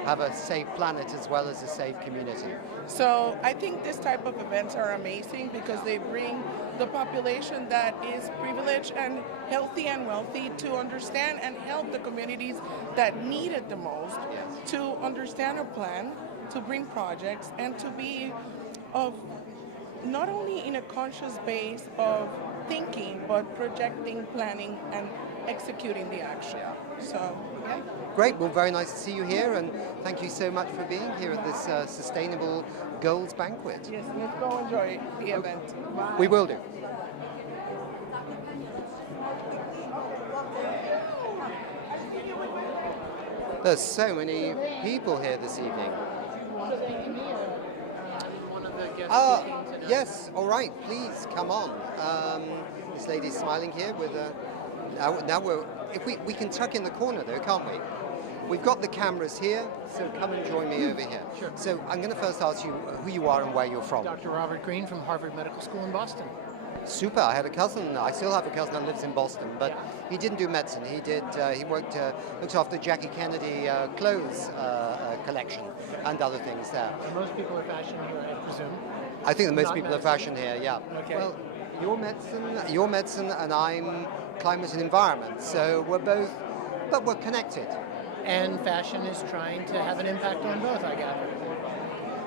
have a safe planet as well as a safe community. So I think this type of events are amazing because they bring the population that is privileged and healthy and wealthy to understand and help the communities that need it the most to understand a plan, to bring projects, and to be of not only in a conscious base of thinking, but projecting, planning, and executing the action. So, yeah. Great, well, very nice to see you here, and thank you so much for being here at this Sustainable Goals Banquet. Yes, let's go enjoy the event. Bye. We will do. There's so many people here this evening. Yes, all right, please, come on. This lady's smiling here with a... Now we can tuck in the corner though, can't we? We've got the cameras here, so come and join me over here. Sure. So I'm going to first ask you who you are and where you're from. Dr. Robert Green from Harvard Medical School in Boston. Super. I had a cousin. I still have a cousin that lives in Boston, but he didn't do medicine. He did. He looked after Jackie Kennedy clothes collection and other things there. Most people are fashion here, I presume. I think that most Not people medicine. are fashion here. Yeah. Okay. Well, your medicine, and I'm climate and environment. So we're both, but we're connected. And fashion is trying to have an impact on both, I gather.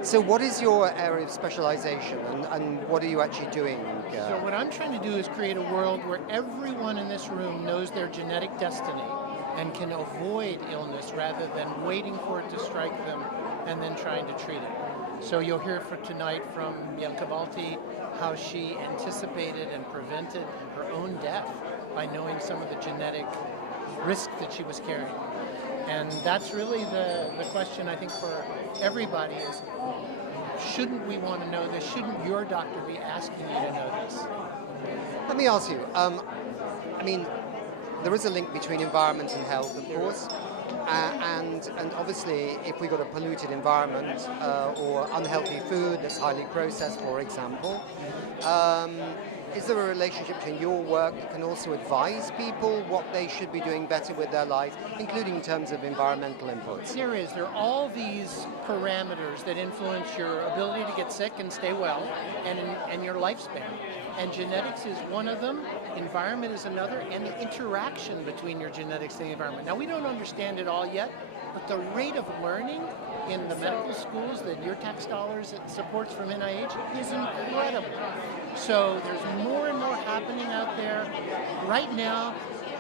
So what is your area of specialization, and what are you actually doing? So what I'm trying to do is create a world where everyone in this room knows their genetic destiny and can avoid illness rather than waiting for it to strike them and then trying to treat it. So you'll hear for tonight from Bianca Balti how she anticipated and prevented her own death by knowing some of the genetic risk that she was carrying. And that's really the question, I think, for everybody is, shouldn't we want to know this? Shouldn't your doctor be asking you to know this? Let me ask you, I mean, there is a link between environment and health, of course, and obviously if we've got a polluted environment or unhealthy food that's highly processed, for example, is there a relationship between your work that can also advise people what they should be doing better with their lives, including in terms of environmental inputs? There is. There are all these parameters that influence your ability to get sick and stay well and your lifespan. And genetics is one of them, environment is another, and the interaction between your genetics and the environment. Now, we don't understand it all yet, but the rate of learning in the medical schools that your tax dollars it supports from NIH is incredible. So there's more and more happening out there. Right now,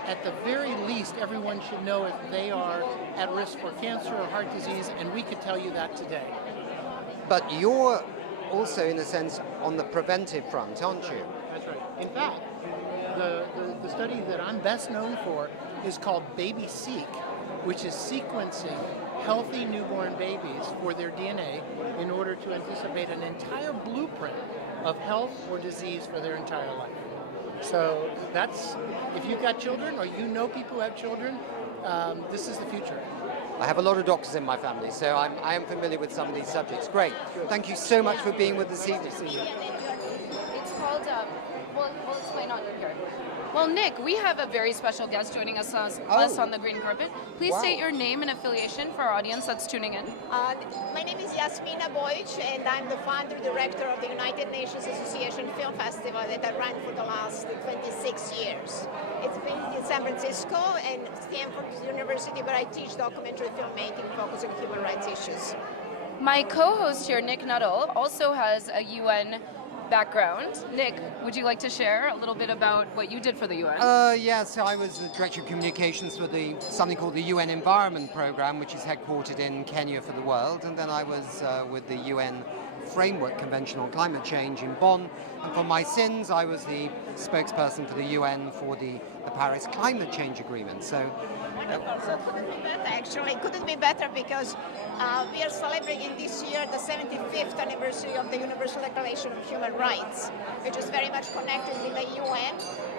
at the very least, everyone should know if they are at risk for cancer or heart disease, and we could tell you that today. But you're also, in a sense, on the preventive front, aren't you? That's right. In fact, the study that I'm best known for is called Baby-Seq, which is sequencing healthy newborn babies for their DNA in order to anticipate an entire blueprint of health or disease for their entire life. So that's, if you've got children or you know people who have children, this is the future. I have a lot of doctors in my family, so I am familiar with some of these subjects. Great. Thank you so much for being with us this evening. It's called, we'll explain on here. Well, Nick, we have a very special guest joining us on the green carpet. Please state your name and affiliation for our audience that's tuning in. My name is Yasmina Bojic, and I'm the founder director of the United Nations Association Film Festival that I ran for the last 26 years. It's been in San Francisco and Stanford University, where I teach documentary filmmaking focused on human rights issues. My co-host here, Nick Nuttall, also has a UN background. Nick, would you like to share a little bit about what you did for the UN? Yes, I was the Director of Communications for something called the UN Environment Programme, which is headquartered in Kenya for the world, and then I was with the UN Framework Convention on Climate Change in Bonn, and for my sins I was the spokesperson for the UN for the Paris Climate Change Agreement. So couldn't be better, actually. Couldn't be better because we are celebrating this year the 75th anniversary of the Universal Declaration of Human Rights, which is very much connected with the UN.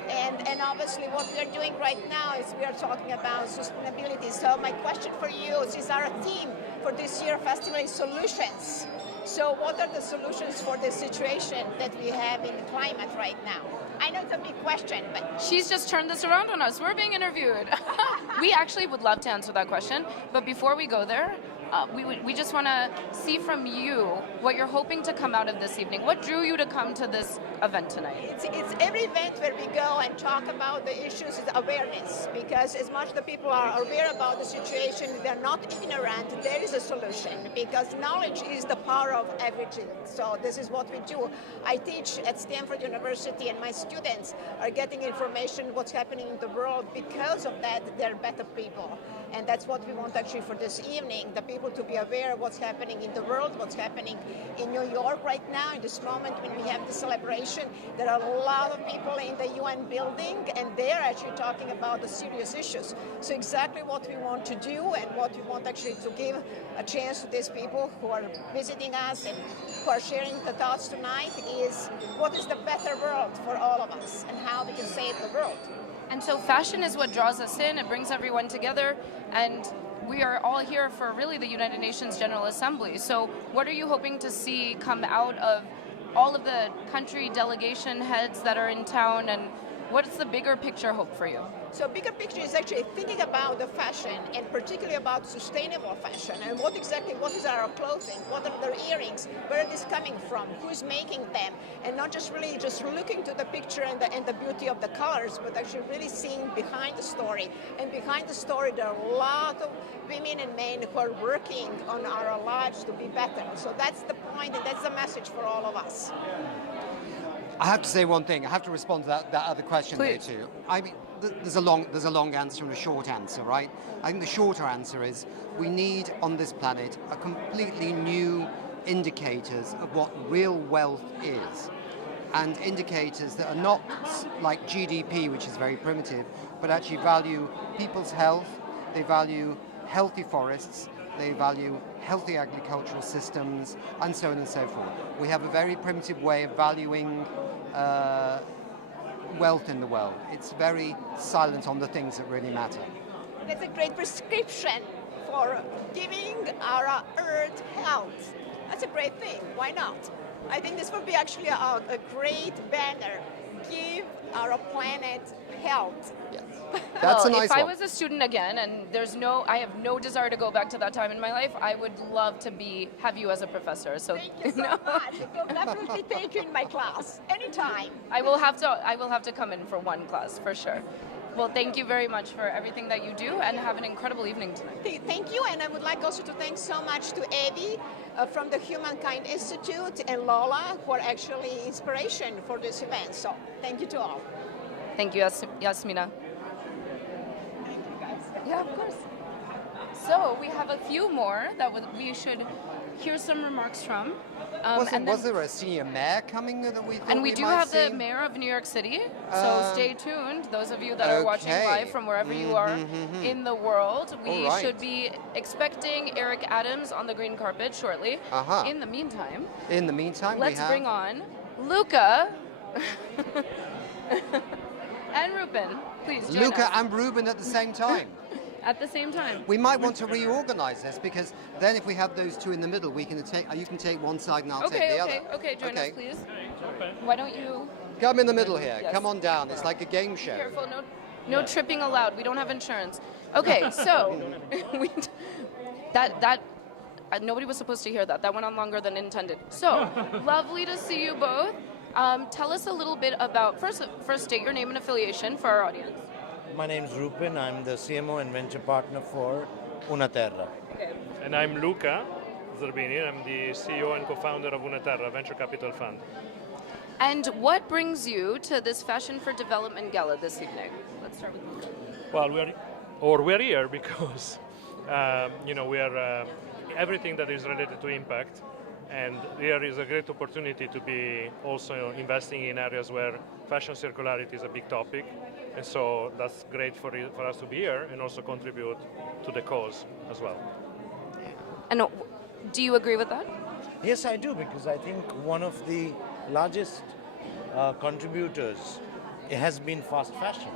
And obviously what we are doing right now is we are talking about sustainability. So my question for you is our theme for this year festival is solutions. So what are the solutions for the situation that we have in climate right now? I know it's a big question, but... She's just turned this around on us. We're being interviewed. We actually would love to answer that question, but before we go there, we just want to see from you what you're hoping to come out of this evening. What drew you to come to this event tonight? It's every event where we go and talk about the issues is awareness, because as much the people are aware about the situation, they're not ignorant, there is a solution, because knowledge is the power of everything. So this is what we do. I teach at Stanford University, and my students are getting information what's happening in the world. Because of that, they're better people. And that's what we want actually for this evening, the people to be aware of what's happening in the world, what's happening in New York right now, in this moment when we have the celebration. There are a lot of people in the UN building, and they're actually talking about the serious issues. So exactly what we want to do and what we want actually to give a chance to these people who are visiting us and who are sharing the thoughts tonight is what is the better world for all of us and how we can save the world. And so fashion is what draws us in, it brings everyone together, and we are all here for really the United Nations General Assembly. So what are you hoping to see come out of all of the country delegation heads that are in town, and what's the bigger picture hope for you? So bigger picture is actually thinking about the fashion, and particularly about sustainable fashion, and what is our clothing, what are the earrings, where is this coming from, who's making them, and not just really just looking to the picture and the beauty of the colors, but actually really seeing behind the story. And behind the story, there are a lot of women and men who are working on our lives to be better. So that's the point, and that's the message for all of us. I have to say one thing. I have to respond to that other question there too. I mean, there's a long answer and a short answer, right? I think the shorter answer is we need on this planet a completely new indicators of what real wealth is, and indicators that are not like GDP, which is very primitive, but actually value people's health. They value healthy forests. They value healthy agricultural systems, and so on and so forth. We have a very primitive way of valuing wealth in the world. It's very silent on the things that really matter. That's a great prescription for giving our earth health. That's a great thing. Why not? I think this would be actually a great banner. Give our planet health. Yes. That's a nice if I one. was a student again, and I have no desire to go back to that time in my life, I would love to have you as a professor. So thank you so much. We'll definitely take you in my class anytime. I will have to come in for one class for sure. Well, thank you very much for everything that you do, and have an incredible evening tonight. Thank you, and I would like also to thank so much to Evie from the Humankind Institute and Lola, who are actually inspiration for this event. So thank you to all. Thank you, Yasmina. Thank you, guys. Yeah, of course. So we have a few more that we should hear some remarks from. Was there a senior mayor coming that we thought And we do might have see? the mayor of New York City, so stay tuned. Those of you that are watching live from wherever you are in the world, we should be expecting Eric Adams on the green carpet shortly. In the meantime, let's bring on Luca and Ruben. Please join Luca us. and Ruben at the same time. at the same time. We might want to reorganize this, because then if we have those two in the middle, we can take. You can take one side and I'll take the other. Okay, join us, please. Why don't you Come in the middle here. Yes. Come on down. It's like a game show. Careful, no tripping allowed. We don't have insurance. Okay, so nobody was supposed to hear that. That went on longer than intended. So lovely to see you both. Tell us a little bit about first state your name and affiliation for our audience. My name is Rupin. I'm the CMO and venture partner for Unaterra. Okay. And I'm Luca Zerbini. I'm the CEO and co-founder of Unaterra Venture Capital Fund. And what brings you to this Fashion for Development Gala this evening? Let's start with you. Well, we're here because we are everything that is related to impact, and here is a great opportunity to be also investing in areas where fashion circularity is a big topic, and so that's great for us to be here and also contribute to the cause as well. And do you agree with that? Yes, I do, because I think one of the largest contributors has been fast fashion,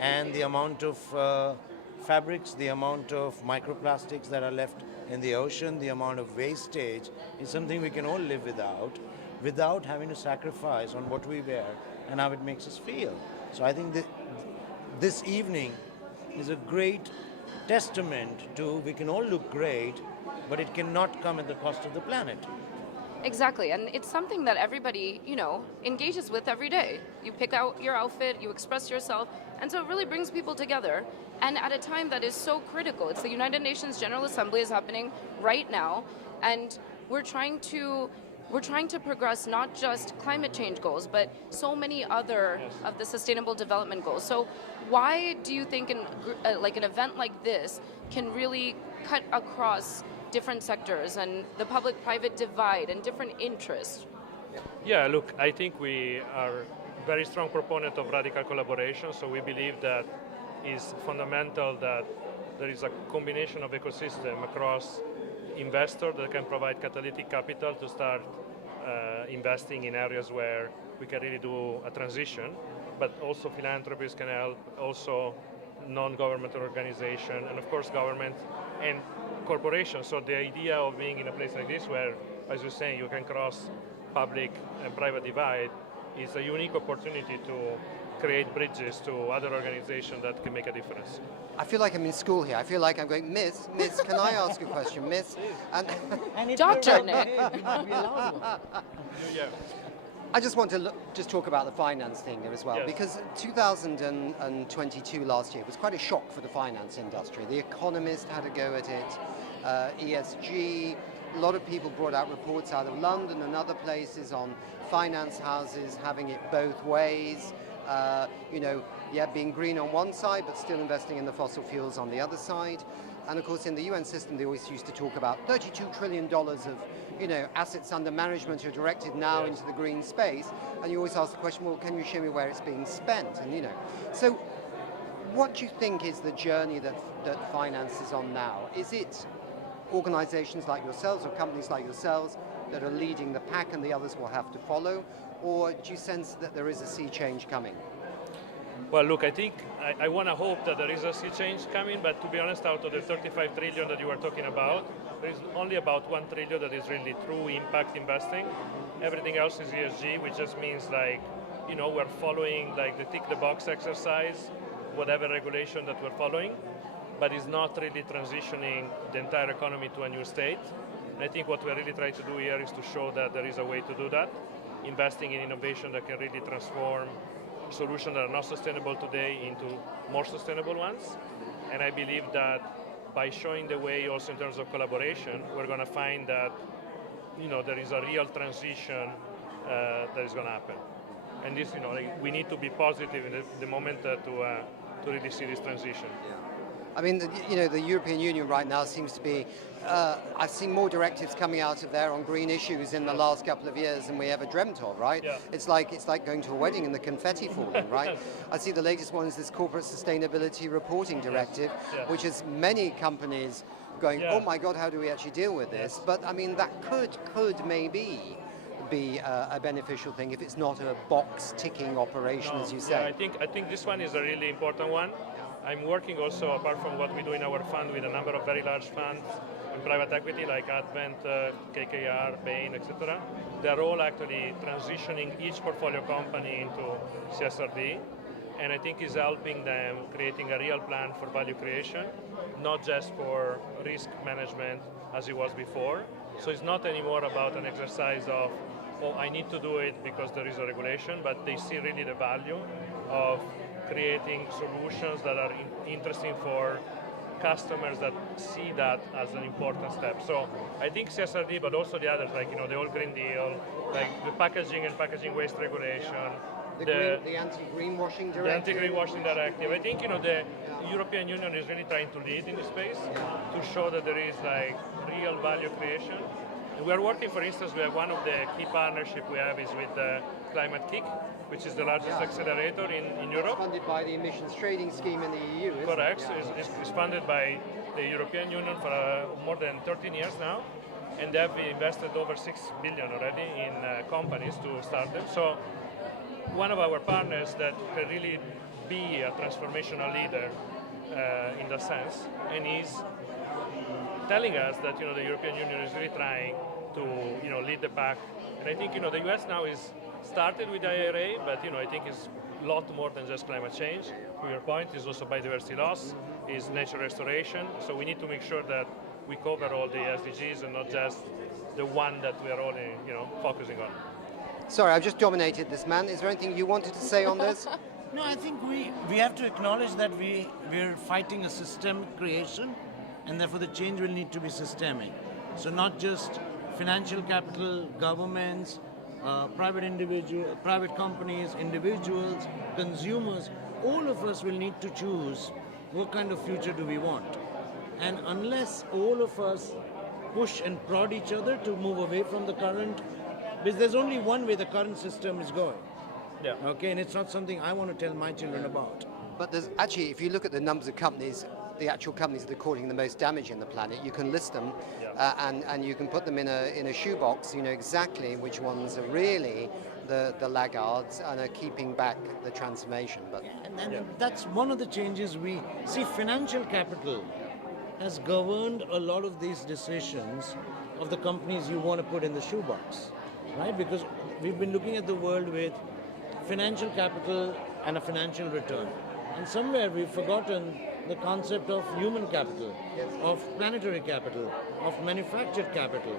and the amount of fabrics, the amount of microplastics that are left in the ocean, the amount of wastage is something we can all live without having to sacrifice on what we wear and how it makes us feel. So I think that this evening is a great testament to we can all look great, but it cannot come at the cost of the planet. Exactly, and it's something that everybody, engages with every day. You pick out your outfit, you express yourself, and so it really brings people together. And at a time that is so critical, it's the United Nations General Assembly is happening right now, and we're trying to progress not just climate change goals, but so many other of the Sustainable Development Goals. So why do you think an event like this can really cut across different sectors and the public-private divide and different interests? Yeah, look, I think we are very strong proponent of radical collaboration, so we believe that is fundamental that there is a combination of ecosystem across investors that can provide catalytic capital to start investing in areas where we can really do a transition, but also philanthropies can help, also non-governmental organization, and of course government and corporations. So the idea of being in a place like this where, as you're saying, you can cross public and private divide is a unique opportunity to create bridges to other organizations that can make a difference. I feel like I'm in school here. I feel like I'm going, Miss, can I ask a question, Miss? And Dr. Nick. Yeah. I just want to talk about the finance thing here as well, Yes. because 2022 last year was quite a shock for the finance industry. The Economist had a go at it, ESG, a lot of people brought out reports out of London and other places on finance houses having it both ways. Being green on one side, but still investing in the fossil fuels on the other side. And of course, in the UN system, they always used to talk about $32 trillion of, assets under management are directed now into the green space. And you always ask the question, well, can you show me where it's being spent? And, so what do you think is the journey that finance is on now? Is it organizations like yourselves or companies like yourselves that are leading the pack and the others will have to follow? Or do you sense that there is a sea change coming? Well, look, I think I want to hope that there is a sea change coming, but to be honest, out of the 35 trillion that you were talking about, there is only about 1 trillion that is really true impact investing. Everything else is ESG, which just means we're following the tick the box exercise, whatever regulation that we're following, but it's not really transitioning the entire economy to a new state. And I think what we're really trying to do here is to show that there is a way to do that, investing in innovation that can really transform solutions that are not sustainable today into more sustainable ones. And I believe that by showing the way also in terms of collaboration, we're going to find that there is a real transition that is going to happen. And this, we need to be positive in the moment to really see this transition. I mean, the European Union right now seems to be, I've seen more directives coming out of there on green issues in the last couple of years than we ever dreamt of, right? Yeah. It's like going to a wedding and the confetti falling, right? I see the latest one is this Corporate Sustainability Reporting Directive, which is many companies going, oh my God, how do we actually deal with this? But I mean, that could maybe be a beneficial thing if it's not a box ticking operation, as you say. Yeah, I think this one is a really important one. I'm working also, apart from what we do in our fund, with a number of very large funds in private equity like Advent, KKR, Bain, etc. They're all actually transitioning each portfolio company into CSRD, and I think is helping them creating a real plan for value creation, not just for risk management as it was before. So it's not anymore about an exercise of, oh, I need to do it because there is a regulation, but they see really the value of creating solutions that are interesting for customers that see that as an important step. So I think CSRD, but also the others, like the All Green Deal, like the packaging and packaging waste regulation, the anti-greenwashing directive. The anti-greenwashing directive. I think the European Union is really trying to lead in this space to show that there is like real value creation. And we are working, for instance, we have one of the key partnerships we have is with Climate Kick, which is the largest accelerator in Europe. It's funded by the emissions trading scheme in the EU, isn't Correct. it? It's funded by the European Union for more than 13 years now, and they have invested over 6 billion already in companies to start them. So one of our partners that can really be a transformational leader in that sense, and is telling us that the European Union is really trying to lead the pack. And I think the US now is started with the IRA, but I think it's a lot more than just climate change. To your point, is also biodiversity loss, is nature restoration. So we need to make sure that we cover all the SDGs and not just the one that we are all focusing on. Sorry, I've just dominated this, man. Is there anything you wanted to say on this? No, I think we have to acknowledge that we're fighting a systemic creation, and therefore the change will need to be systemic. So not just financial capital, governments, private companies, individuals, consumers, all of us will need to choose what kind of future do we want. And unless all of us push and prod each other to move away from the current, because there's only one way the current system is going. Yeah. Okay, and it's not something I want to tell my children about. But there's actually, if you look at the numbers of companies, the actual companies that are causing the most damage in the planet, you can list them, and you can put them in a shoebox. You know exactly which ones are really the laggards and are keeping back the transformation. But and that's one of the changes we see. Financial capital has governed a lot of these decisions of the companies you want to put in the shoebox, right? Because we've been looking at the world with financial capital and a financial return, and somewhere we've forgotten the concept of human capital, of planetary capital, of manufactured capital.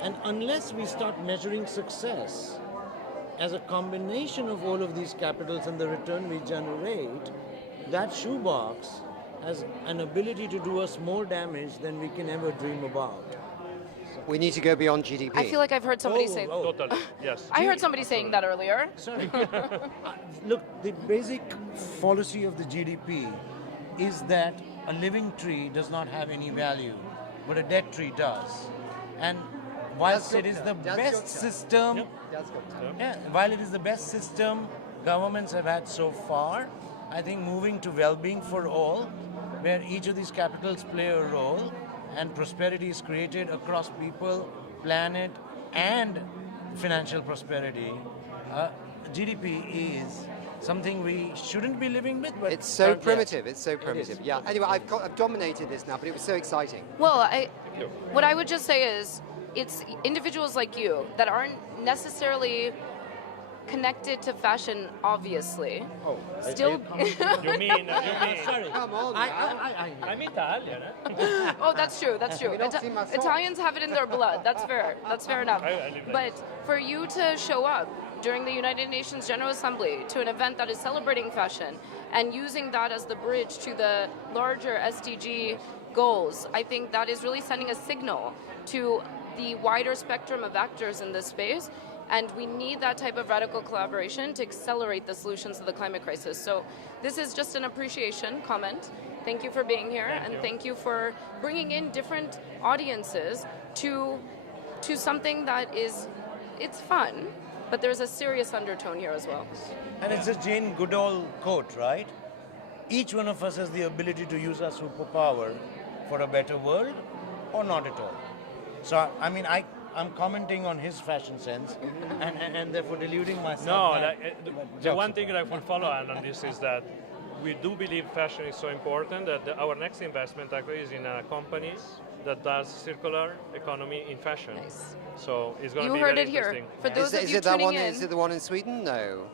And unless we start measuring success as a combination of all of these capitals and the return we generate, that shoebox has an ability to do us more damage than we can ever dream about. We need to go beyond GDP. I feel like I've heard somebody say... Totally, yes. I heard somebody saying that earlier. Sorry. Look, the basic fallacy of the GDP is that a living tree does not have any value, but a dead tree does. And whilst it is the best system, while it is the best system governments have had so far, I think moving to well-being for all, where each of these capitals play a role and prosperity is created across people, planet, and financial prosperity, GDP is something we shouldn't be living with. But it's so primitive. It's so primitive. Yeah. Anyway, I've dominated this now, but it was so exciting. Well, what I would just say is, it's individuals like you that aren't necessarily connected to fashion, obviously. Oh, still. You mean? Sorry. Come on. I'm Italian. Oh, that's true. That's true. Italians have it in their blood. That's fair. That's fair enough. But for you to show up during the United Nations General Assembly to an event that is celebrating fashion and using that as the bridge to the larger SDG goals, I think that is really sending a signal to the wider spectrum of actors in this space. And we need that type of radical collaboration to accelerate the solutions to the climate crisis. So this is just an appreciation comment. Thank you for being here, and thank you for bringing in different audiences to something that is, it's fun, but there's a serious undertone here as well. And it's a Jane Goodall quote, right? Each one of us has the ability to use our superpower for a better world, or not at all. So, I mean, I'm commenting on his fashion sense, and therefore deluding myself. No, the one thing that I will follow on this is that we do believe fashion is so important that our next investment actually is in a company that does circular economy in fashion. Nice. So it's going to You be heard very it here. interesting. For those of Is you it that tuning one? in, Is it the one in Sweden? No.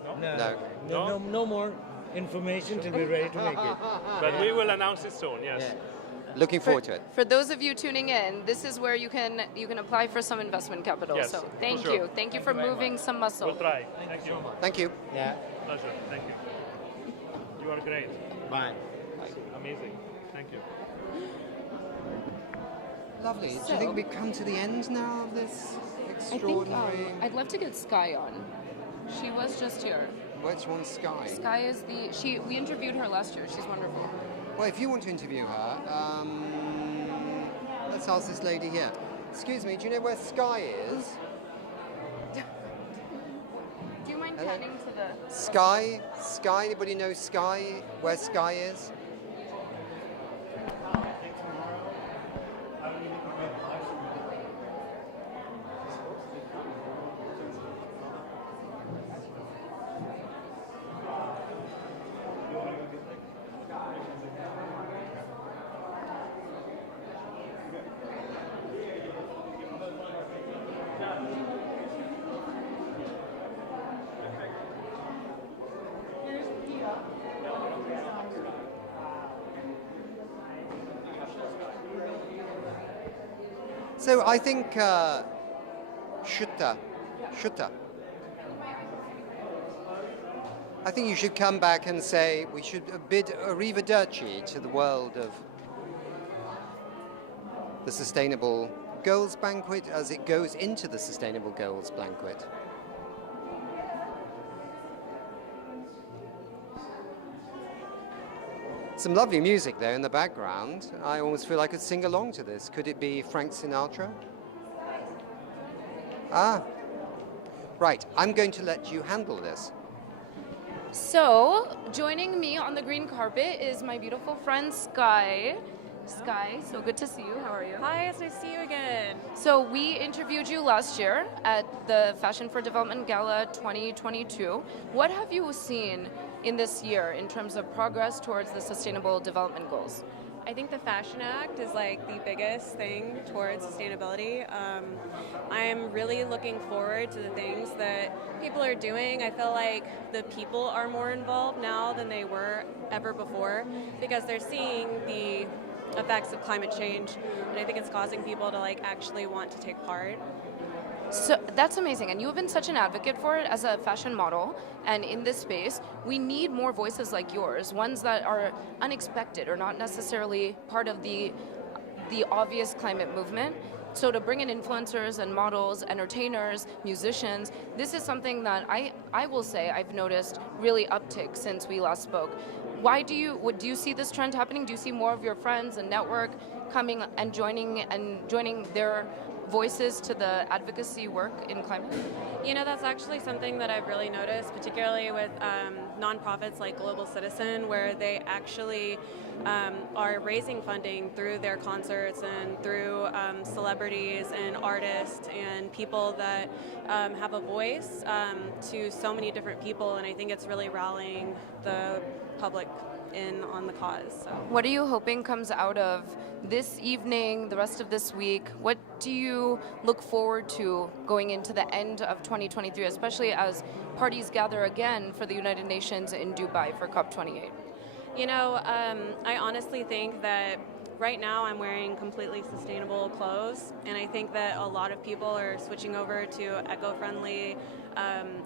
No more information till we're ready to make it. But we will announce it soon. Yes. Looking forward to it. for those of you tuning in, this is where you can apply for some investment capital. Yes, so for thank sure. you. Thank you for moving some muscle. We'll try. Thank you. Thank you. Yeah. Pleasure. Thank you. You are great. Bye. Amazing. Thank you. Lovely. Do So- you think we've come to the end now of this extraordinary? I'd love to get Sky on. She was just here. Which one's Sky? Sky is we interviewed her last year. She's wonderful. Well, if you want to interview her, let's ask this lady here. Excuse me, do you know where Sky is? Do you mind panning to the Sky? Sky? Anybody know Sky? Where Sky is? So I think Shutta. I think you should come back and say we should bid arrivederci to the world of the Sustainable Goals Banquet as it goes into the Sustainable Goals Banquet. Some lovely music there in the background. I almost feel I could sing along to this. Could it be Frank Sinatra? Ah, right. I'm going to let you handle this. So, joining me on the green carpet is my beautiful friend Sky. Sky, so good to see you. How are you? Hi, it's nice to see you again. So we interviewed you last year at the Fashion for Development Gala 2022. What have you seen in this year in terms of progress towards the Sustainable Development Goals? I think the Fashion Act is like the biggest thing towards sustainability. I'm really looking forward to the things that people are doing. I feel like the people are more involved now than they were ever before because they're seeing the effects of climate change, and I think it's causing people to like actually want to take part. So that's amazing, and you have been such an advocate for it as a fashion model, and in this space, we need more voices like yours, ones that are unexpected or not necessarily part of the obvious climate movement. So to bring in influencers and models, entertainers, musicians, this is something that I will say I've noticed really uptick since we last spoke. Why do you see this trend happening? Do you see more of your friends and network coming and joining their voices to the advocacy work in climate? You know, that's actually something that I've really noticed, particularly with nonprofits like Global Citizen, where they actually are raising funding through their concerts and through celebrities and artists and people that have a voice to so many different people, and I think it's really rallying the public in on the cause. So. What are you hoping comes out of this evening, the rest of this week? What do you look forward to going into the end of 2023, especially as parties gather again for the United Nations in Dubai for COP28? You know, I honestly think that right now I'm wearing completely sustainable clothes, and I think that a lot of people are switching over to eco-friendly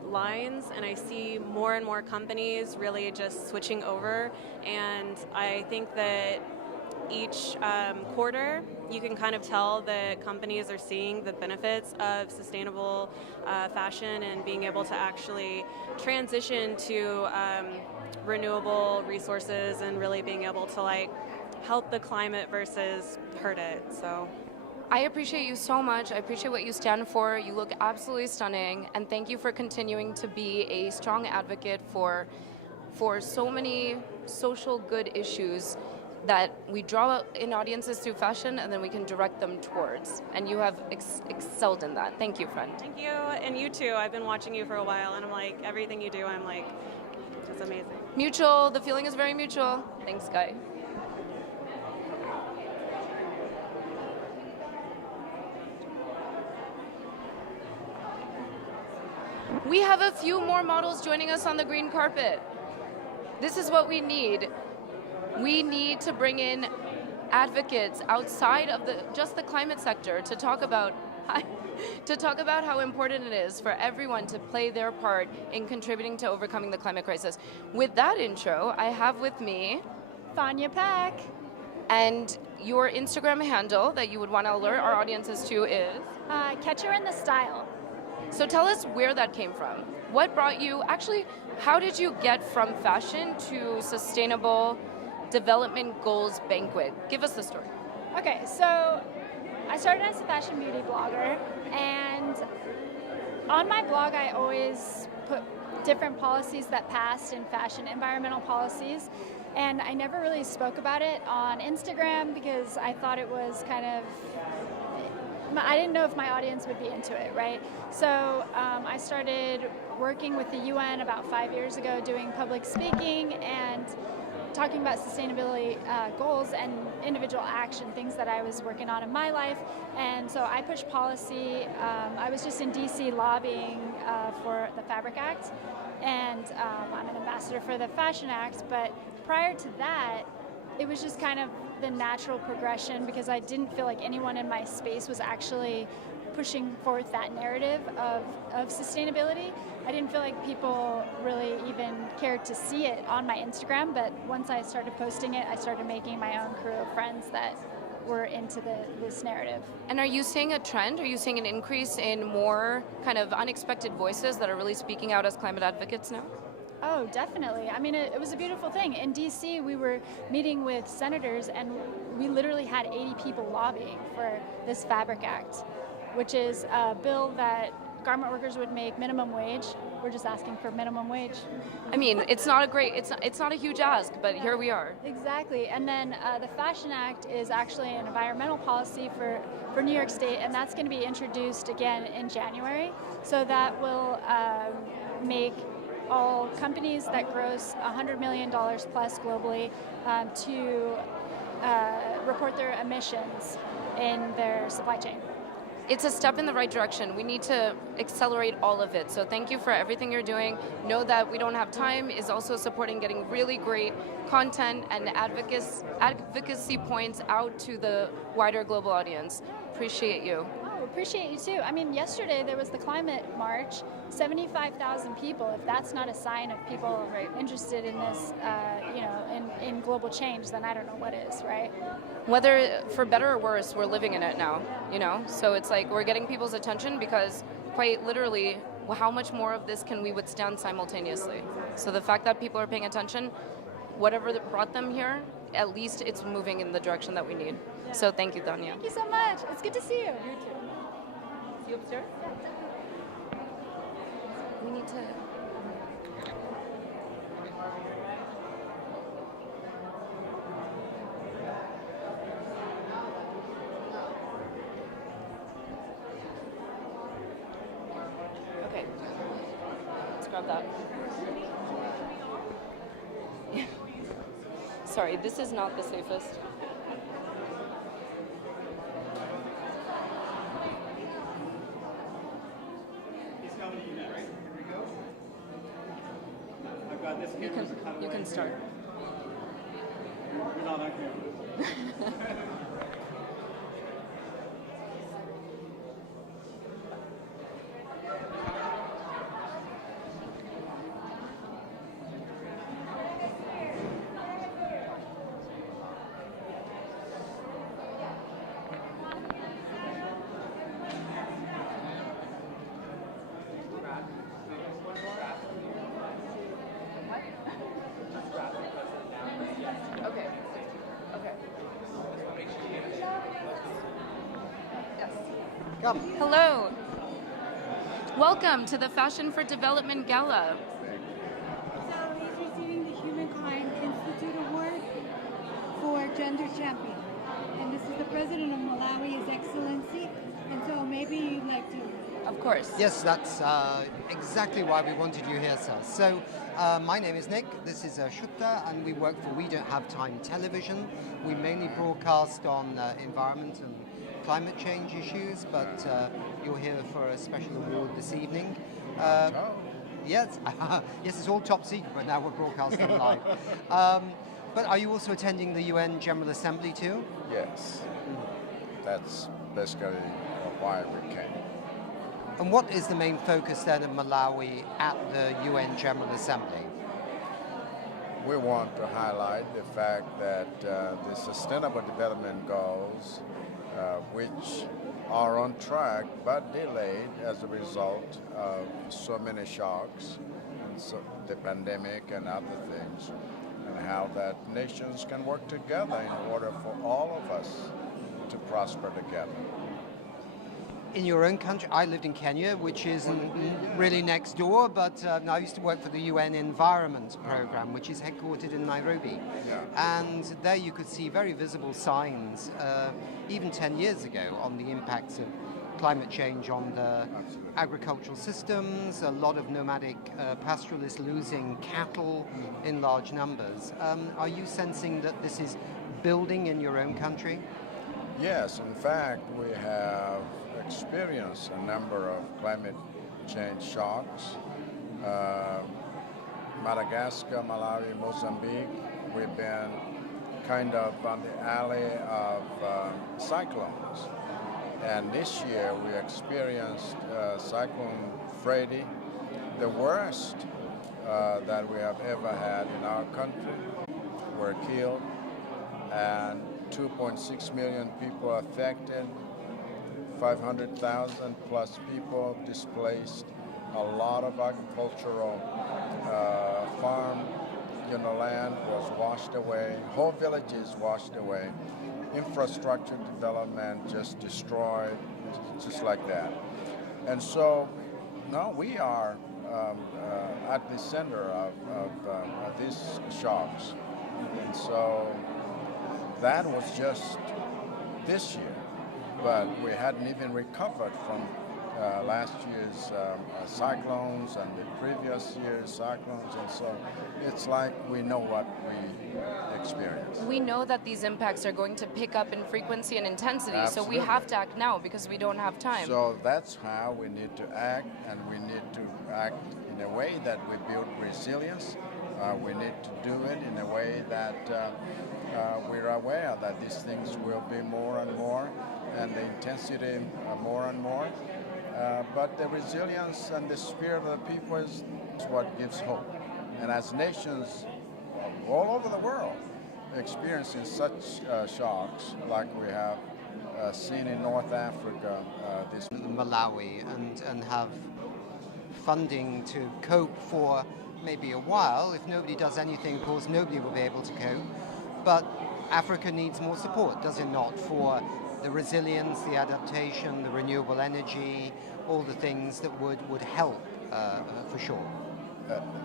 lines, and I see more and more companies really just switching over, and I think that each quarter you can kind of tell that companies are seeing the benefits of sustainable fashion and being able to actually transition to renewable resources and really being able to like help the climate versus hurt it. So I appreciate you so much. I appreciate what you stand for. You look absolutely stunning, and thank you for continuing to be a strong advocate for so many social good issues that we draw in audiences through fashion and then we can direct them towards. And you have excelled in that. Thank you, friend. Thank you, and you too. I've been watching you for a while, and I'm like, everything you do, I'm like It's amazing. Mutual. The feeling is very mutual. Thanks, Guy. We have a few more models joining us on the green carpet. This is what we need. We need to bring in advocates outside of just the climate sector to talk about how important it is for everyone to play their part in contributing to overcoming the climate crisis. With that intro, I have with me Fanya Pack. And your Instagram handle that you would want to alert our audiences to is? Catcher in the Style. So tell us where that came from. What brought you, actually, how did you get from fashion to Sustainable Development Goals Banquet? Give us the story. Okay, so I started as a fashion beauty blogger, and on my blog I always put different policies that passed in fashion, environmental policies, and I never really spoke about it on Instagram because I thought it was kind of, I didn't know if my audience would be into it, right? So I started working with the UN about 5 years ago, doing public speaking and talking about sustainability goals and individual action, things that I was working on in my life. And so I pushed policy. I was just in DC lobbying for the Fabric Act, and I'm an ambassador for the Fashion Act. But prior to that, it was just kind of the natural progression because I didn't feel like anyone in my space was actually pushing forth that narrative of sustainability. I didn't feel like people really even cared to see it on my Instagram, but once I started posting it, I started making my own crew of friends that were into this narrative. And are you seeing a trend? Are you seeing an increase in more kind of unexpected voices that are really speaking out as climate advocates now? Oh, definitely. I mean, it was a beautiful thing. In DC, we were meeting with senators, and we literally had 80 people lobbying for this Fabric Act, which is a bill that garment workers would make minimum wage. We're just asking for minimum wage. I mean, it's not a huge ask, but here we are. Exactly. And then the Fashion Act is actually an environmental policy for New York State, and that's going to be introduced again in January. So that will make all companies that gross $100 million plus globally to report their emissions in their supply chain. It's a step in the right direction. We need to accelerate all of it. So thank you for everything you're doing. Know that We Don't Have Time is also supporting getting really great content and advocacy points out to the wider global audience. Appreciate you. Oh, appreciate you too. I mean, yesterday there was the climate march, 75,000 people. If that's not a sign of people interested in this, in global change, then I don't know what is, right? Whether for better or worse, we're living in it now, So it's like we're getting people's attention because quite literally, how much more of this can we withstand simultaneously? So the fact that people are paying attention, whatever that brought them here, at least it's moving in the direction that we need. Yeah. So thank you, Tanya. Thank you so much. It's good to see you. You too. See you upstairs? We need to... Okay. Let's grab that. Sorry, this is not the safest. You can start. Come. Hello. Welcome to the Fashion for Development Gala. So he's receiving the Humankind Institute Award for Gender Champion. And this is the president of Malawi, His Excellency. And so maybe you'd like to Of course. Yes, that's exactly why we wanted you here, sir. So, my name is Nick, this is Shutta, and we work for We Don't Have Time Television. We mainly broadcast on environment and climate change issues, but you're here for a special award this evening. Yes, yes, it's all top secret, but now we're broadcasting live. But are you also attending the UN General Assembly too? Yes, that's basically why we came. And what is the main focus then of Malawi at the UN General Assembly? We want to highlight the fact that the Sustainable Development Goals, which are on track but delayed as a result of so many shocks, and so the pandemic and other things, and how that nations can work together in order for all of us to prosper together. In your own country, I lived in Kenya, which isn't really next door, but I used to work for the UN Environment Program, which is headquartered in Nairobi. Yeah. And there you could see very visible signs, even 10 years ago, on the impacts of climate change on the agricultural systems, a lot of nomadic pastoralists losing cattle in large numbers. Are you sensing that this is building in your own country? Yes, in fact, we have experienced a number of climate change shocks. Madagascar, Malawi, Mozambique, we've been kind of on the alley of cyclones. And this year we experienced Cyclone Freddy, the worst that we have ever had in our country, were killed, and 2.6 million people affected, 500,000 plus people displaced, a lot of agricultural farm, land was washed away, whole villages washed away, infrastructure development just destroyed, just like that. And so now we are at the center of these shocks. And so that was just this year, but we hadn't even recovered from last year's cyclones and the previous year's cyclones, and so it's like we know what we experienced. We know that these impacts are going to pick up in frequency and intensity, Absolutely. So we have to act now because we don't have time. So that's how we need to act, and we need to act in a way that we build resilience. We need to do it in a way that we're aware that these things will be more and more, and the intensity more and more. But the resilience and the spirit of the people is what gives hope. And as nations all over the world experiencing such shocks like we have seen in North Africa, this Malawi, and have funding to cope for maybe a while. If nobody does anything, of course, nobody will be able to cope. But Africa needs more support, does it not, for the resilience, the adaptation, the renewable energy, all the things that would help for sure.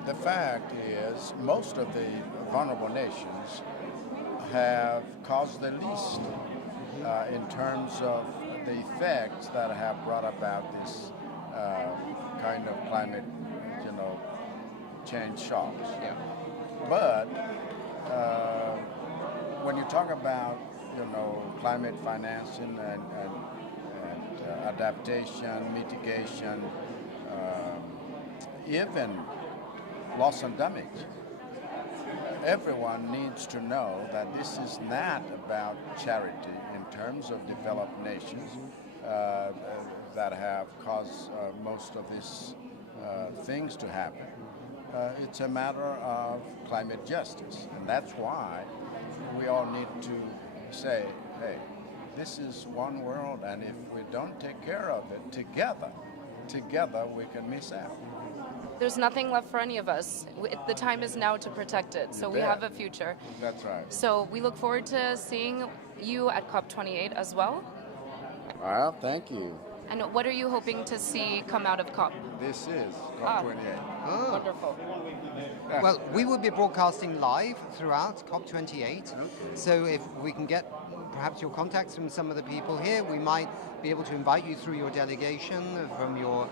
The fact is, most of the vulnerable nations have caused the least in terms of the effects that have brought about this kind of climate, change shocks. Yeah. But when you talk about, climate financing and adaptation, mitigation, even loss and damage, everyone needs to know that this is not about charity in terms of developed nations that have caused most of these things to happen. It's a matter of climate justice, and that's why we all need to say, hey, this is one world, and if we don't take care of it together we can miss out. There's nothing left for any of us. The time is now to protect it, so we have a future. That's right. So we look forward to seeing you at COP28 as well. Well, thank you. And what are you hoping to see come out of COP? This is COP28. Oh. Wonderful. Well, we will be broadcasting live throughout COP28. So if we can get perhaps your contacts from some of the people here. We might be able to invite you through your delegation from your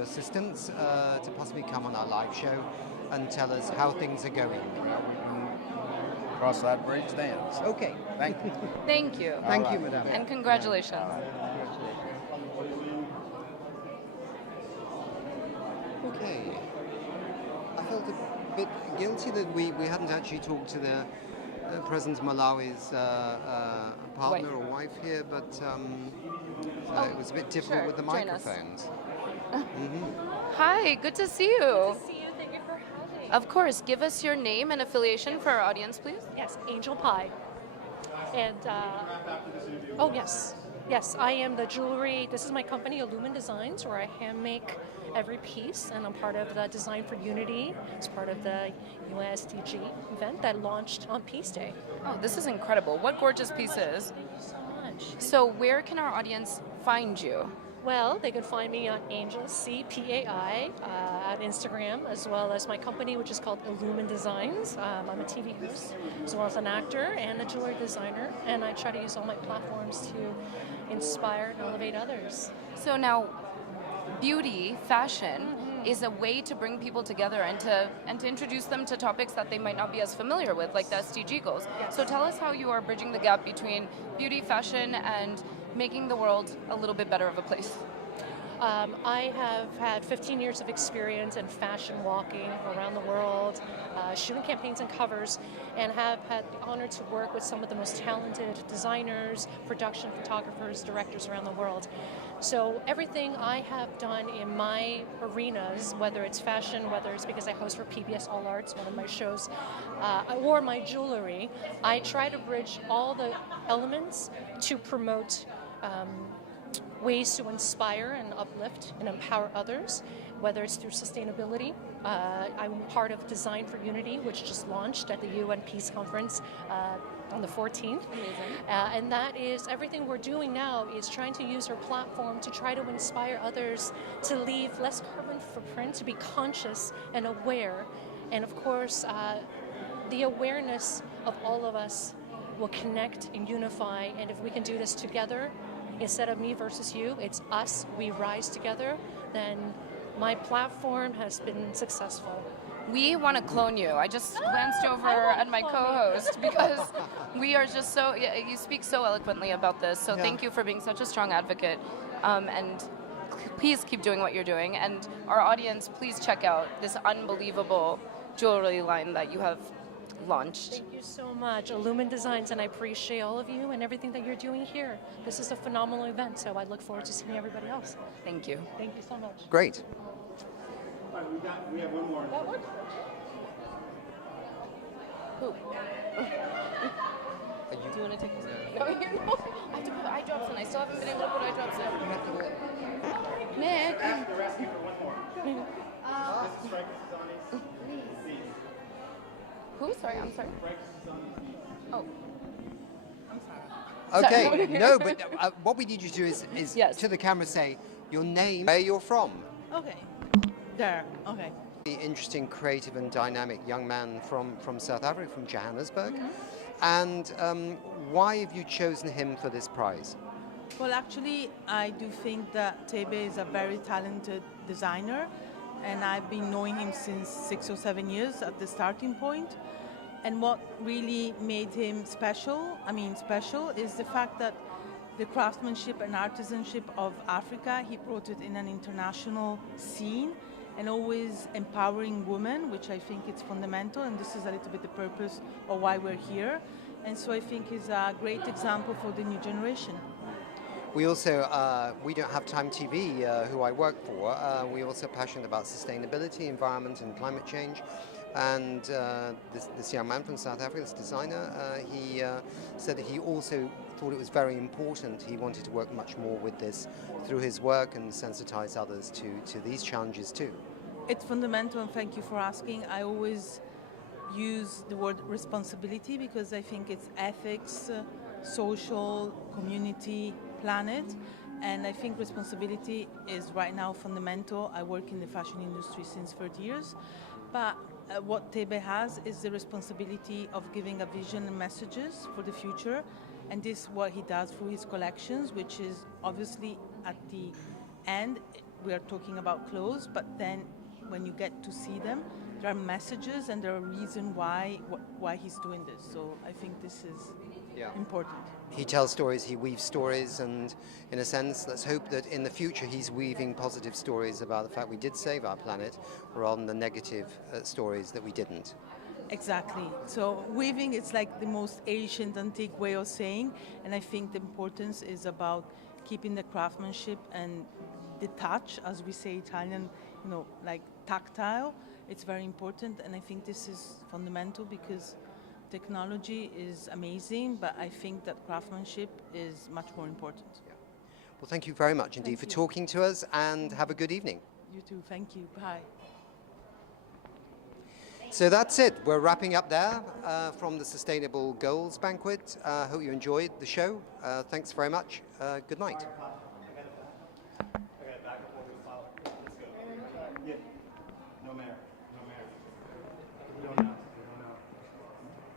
assistants to possibly come on our live show and tell us how things are going. Well, we can cross that bridge then. So. Okay. Thank you. Thank you. Thank you, madam. And congratulations. Okay. I felt a bit guilty that we hadn't actually talked to the President Malawi's partner or wife here, but it was a bit difficult with the microphones. Hi, good to see you. Good to see you. Thank you for having. Of course. Give us your name and affiliation for our audience, please. Yes, Angel Pie. And, oh yes. Yes, I am the jewelry, this is my company, Illumin Designs, where I hand make every piece, and I'm part of the Design for Unity. It's part of the UNSDG event that launched on Peace Day. Oh, this is incredible. What gorgeous pieces. Thank you so much. So where can our audience find you? Well, they can find me on Angel CPAI at Instagram, as well as my company, which is called Illumin Designs. I'm a TV host, as well as an actor and a jewelry designer, and I try to use all my platforms to inspire and elevate others. So now, beauty, fashion, is a way to bring people together and to introduce them to topics that they might not be as familiar with, like the SDG goals. So tell us how you are bridging the gap between beauty, fashion, and making the world a little bit better of a place. I have had 15 years of experience in fashion walking around the world, shooting campaigns and covers, and have had the honor to work with some of the most talented designers, production photographers, directors around the world. So everything I have done in my arenas, whether it's fashion, whether it's because I host for PBS All Arts, one of my shows, or my jewelry, I try to bridge all the elements to promote ways to inspire and uplift and empower others, whether it's through sustainability. I'm part of Design for Unity, which just launched at the UN Peace Conference on the 14th. Amazing. And that is everything we're doing now is trying to use our platform to try to inspire others to leave less carbon footprint, to be conscious and aware. And of course, the awareness of all of us will connect and unify. And if we can do this together, instead of me versus you, it's us, we rise together, then my platform has been successful. We want to clone you. I just glanced over at my co-host because we are just so, you speak so eloquently about this. So thank you for being such a strong advocate. And please keep doing what you're doing. And our audience, please check out this unbelievable jewelry line that you have launched. Thank you so much, Illumin Designs, and I appreciate all of you and everything that you're doing here. This is a phenomenal event, so I look forward to seeing everybody else. Thank you. Thank you so much. Great. We have one more. That one? Who? Do you want to take this? No, you know. I have to put eye drops in. I still haven't been able to put eye drops in. You have to do it. Nick. Who? Sorry, I'm sorry. Oh. Okay, no, but what we need you to do is to the camera say your name, where you're from. Okay. There. Okay. The interesting, creative, and dynamic young man from South Africa, from Johannesburg. And why have you chosen him for this prize? Well, actually, I do think that Tebe is a very talented designer, and I've been knowing him since 6 or 7 years at the starting point. And what really made him special, is the fact that the craftsmanship and artisanship of Africa, he brought it in an international scene and always empowering women, which I think is fundamental, and this is a little bit the purpose of why we're here. And so I think he's a great example for the new generation. We also, we don't have Time TV, who I work for. We're also passionate about sustainability, environment, and climate change. And this young man from South Africa, this designer, he said that he also thought it was very important. He wanted to work much more with this through his work and sensitize others to these challenges too. It's fundamental, and thank you for asking. I always use the word responsibility because I think it's ethics, social, community, planet, and I think responsibility is right now fundamental. I work in the fashion industry since 30 years, but what Tebe has is the responsibility of giving a vision and messages for the future, And this is what he does through his collections, which is obviously at the end, we are talking about clothes, but then when you get to see them, there are messages and there are reasons why he's doing this. So I think this is important. He tells stories, he weaves stories, and in a sense, let's hope that in the future he's weaving positive stories about the fact we did save our planet, rather than the negative stories that we didn't. Exactly. So weaving is like the most ancient, antique way of saying, and I think the importance is about keeping the craftsmanship and the touch, as we say Italian, like tactile. It's very important, and I think this is fundamental because technology is amazing, but I think that craftsmanship is much more important. Yeah. Well, thank you very much indeed for talking to us, and have a good evening. You too. Thank you. Bye. So that's it. We're wrapping up there from the Sustainable Goals Banquet. Hope you enjoyed the show. Thanks very much. Good night. No matter.